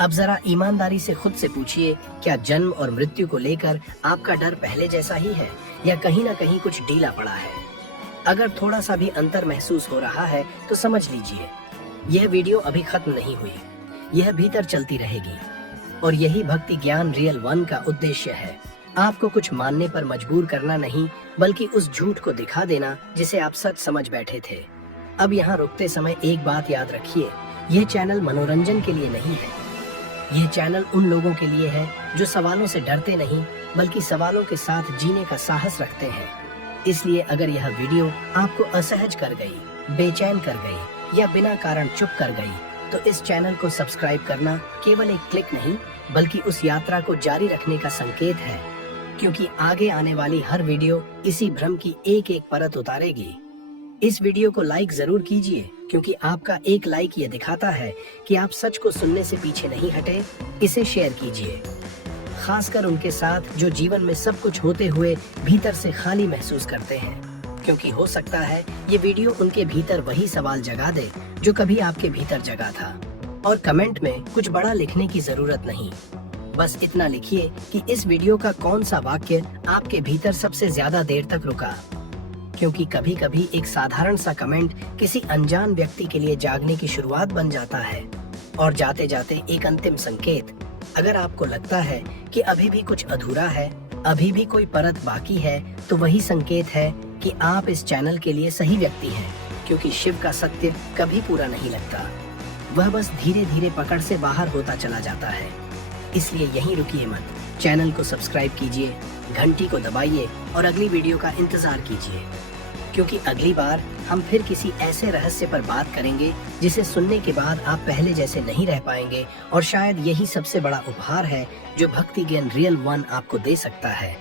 अब जरा ईमानदारी से खुद से पूछिए, क्या जन्म और मृत्यु को लेकर आपका डर पहले जैसा ही है, या कहीं ना कहीं कुछ ढीला पड़ा है? अगर थोड़ा सा भी अंतर महसूस हो रहा है तो समझ लीजिए, यह वीडियो अभी खत्म नहीं हुई, यह भीतर चलती रहेगी। और यही भक्ति ज्ञान रियल वन का उद्देश्य है, आपको कुछ मानने पर मजबूर करना नहीं, बल्कि उस झूठ को दिखा देना जिसे आप सच समझ बैठे थे। अब यहाँ रुकते समय एक बात याद रखिए, यह चैनल मनोरंजन के लिए नहीं है, यह चैनल उन लोगों के लिए है जो सवालों से डरते नहीं, बल्कि सवालों के साथ जीने का साहस रखते हैं। इसलिए अगर यह वीडियो आपको असहज कर गई, बेचैन कर गई, या बिना कारण चुप कर गई, तो इस चैनल को सब्सक्राइब करना केवल एक क्लिक नहीं, बल्कि उस यात्रा को जारी रखने का संकेत है, क्योंकि आगे आने वाली हर वीडियो इसी भ्रम की एक एक परत उतारेगी। इस वीडियो को लाइक जरूर कीजिए, क्योंकि आपका एक लाइक ये दिखाता है कि आप सच को सुनने से पीछे नहीं हटे। इसे शेयर कीजिए, खासकर उनके साथ जो जीवन में सब कुछ होते हुए भीतर से खाली महसूस करते हैं, क्योंकि हो सकता है ये वीडियो उनके भीतर वही सवाल जगा दे जो कभी आपके भीतर जगा था। और कमेंट में कुछ बड़ा लिखने की जरूरत नहीं, बस इतना लिखिए कि इस वीडियो का कौन सा वाक्य आपके भीतर सबसे ज्यादा देर तक रुका, क्योंकि कभी कभी एक साधारण सा कमेंट किसी अनजान व्यक्ति के लिए जागने की शुरुआत बन जाता है, और जाते जाते एक अंतिम संकेत। अगर आपको लगता है कि अभी भी कुछ अधूरा है, अभी भी कोई परत बाकी है, तो वही संकेत है कि आप इस चैनल के लिए सही व्यक्ति हैं, क्योंकि शिव का सत्य कभी पूरा नहीं लगता, वह बस धीरे धीरे पकड़ से बाहर होता चला जाता है। इसलिए यहीं रुकिए मत, चैनल को सब्सक्राइब कीजिए, घंटी को दबाइए और अगली वीडियो का इंतजार कीजिए, क्योंकि अगली बार हम फिर किसी ऐसे रहस्य पर बात करेंगे जिसे सुनने के बाद आप पहले जैसे नहीं रह पाएंगे। और शायद यही सबसे बड़ा उपहार है जो भक्ति ज्ञान रियल वन आपको दे सकता है।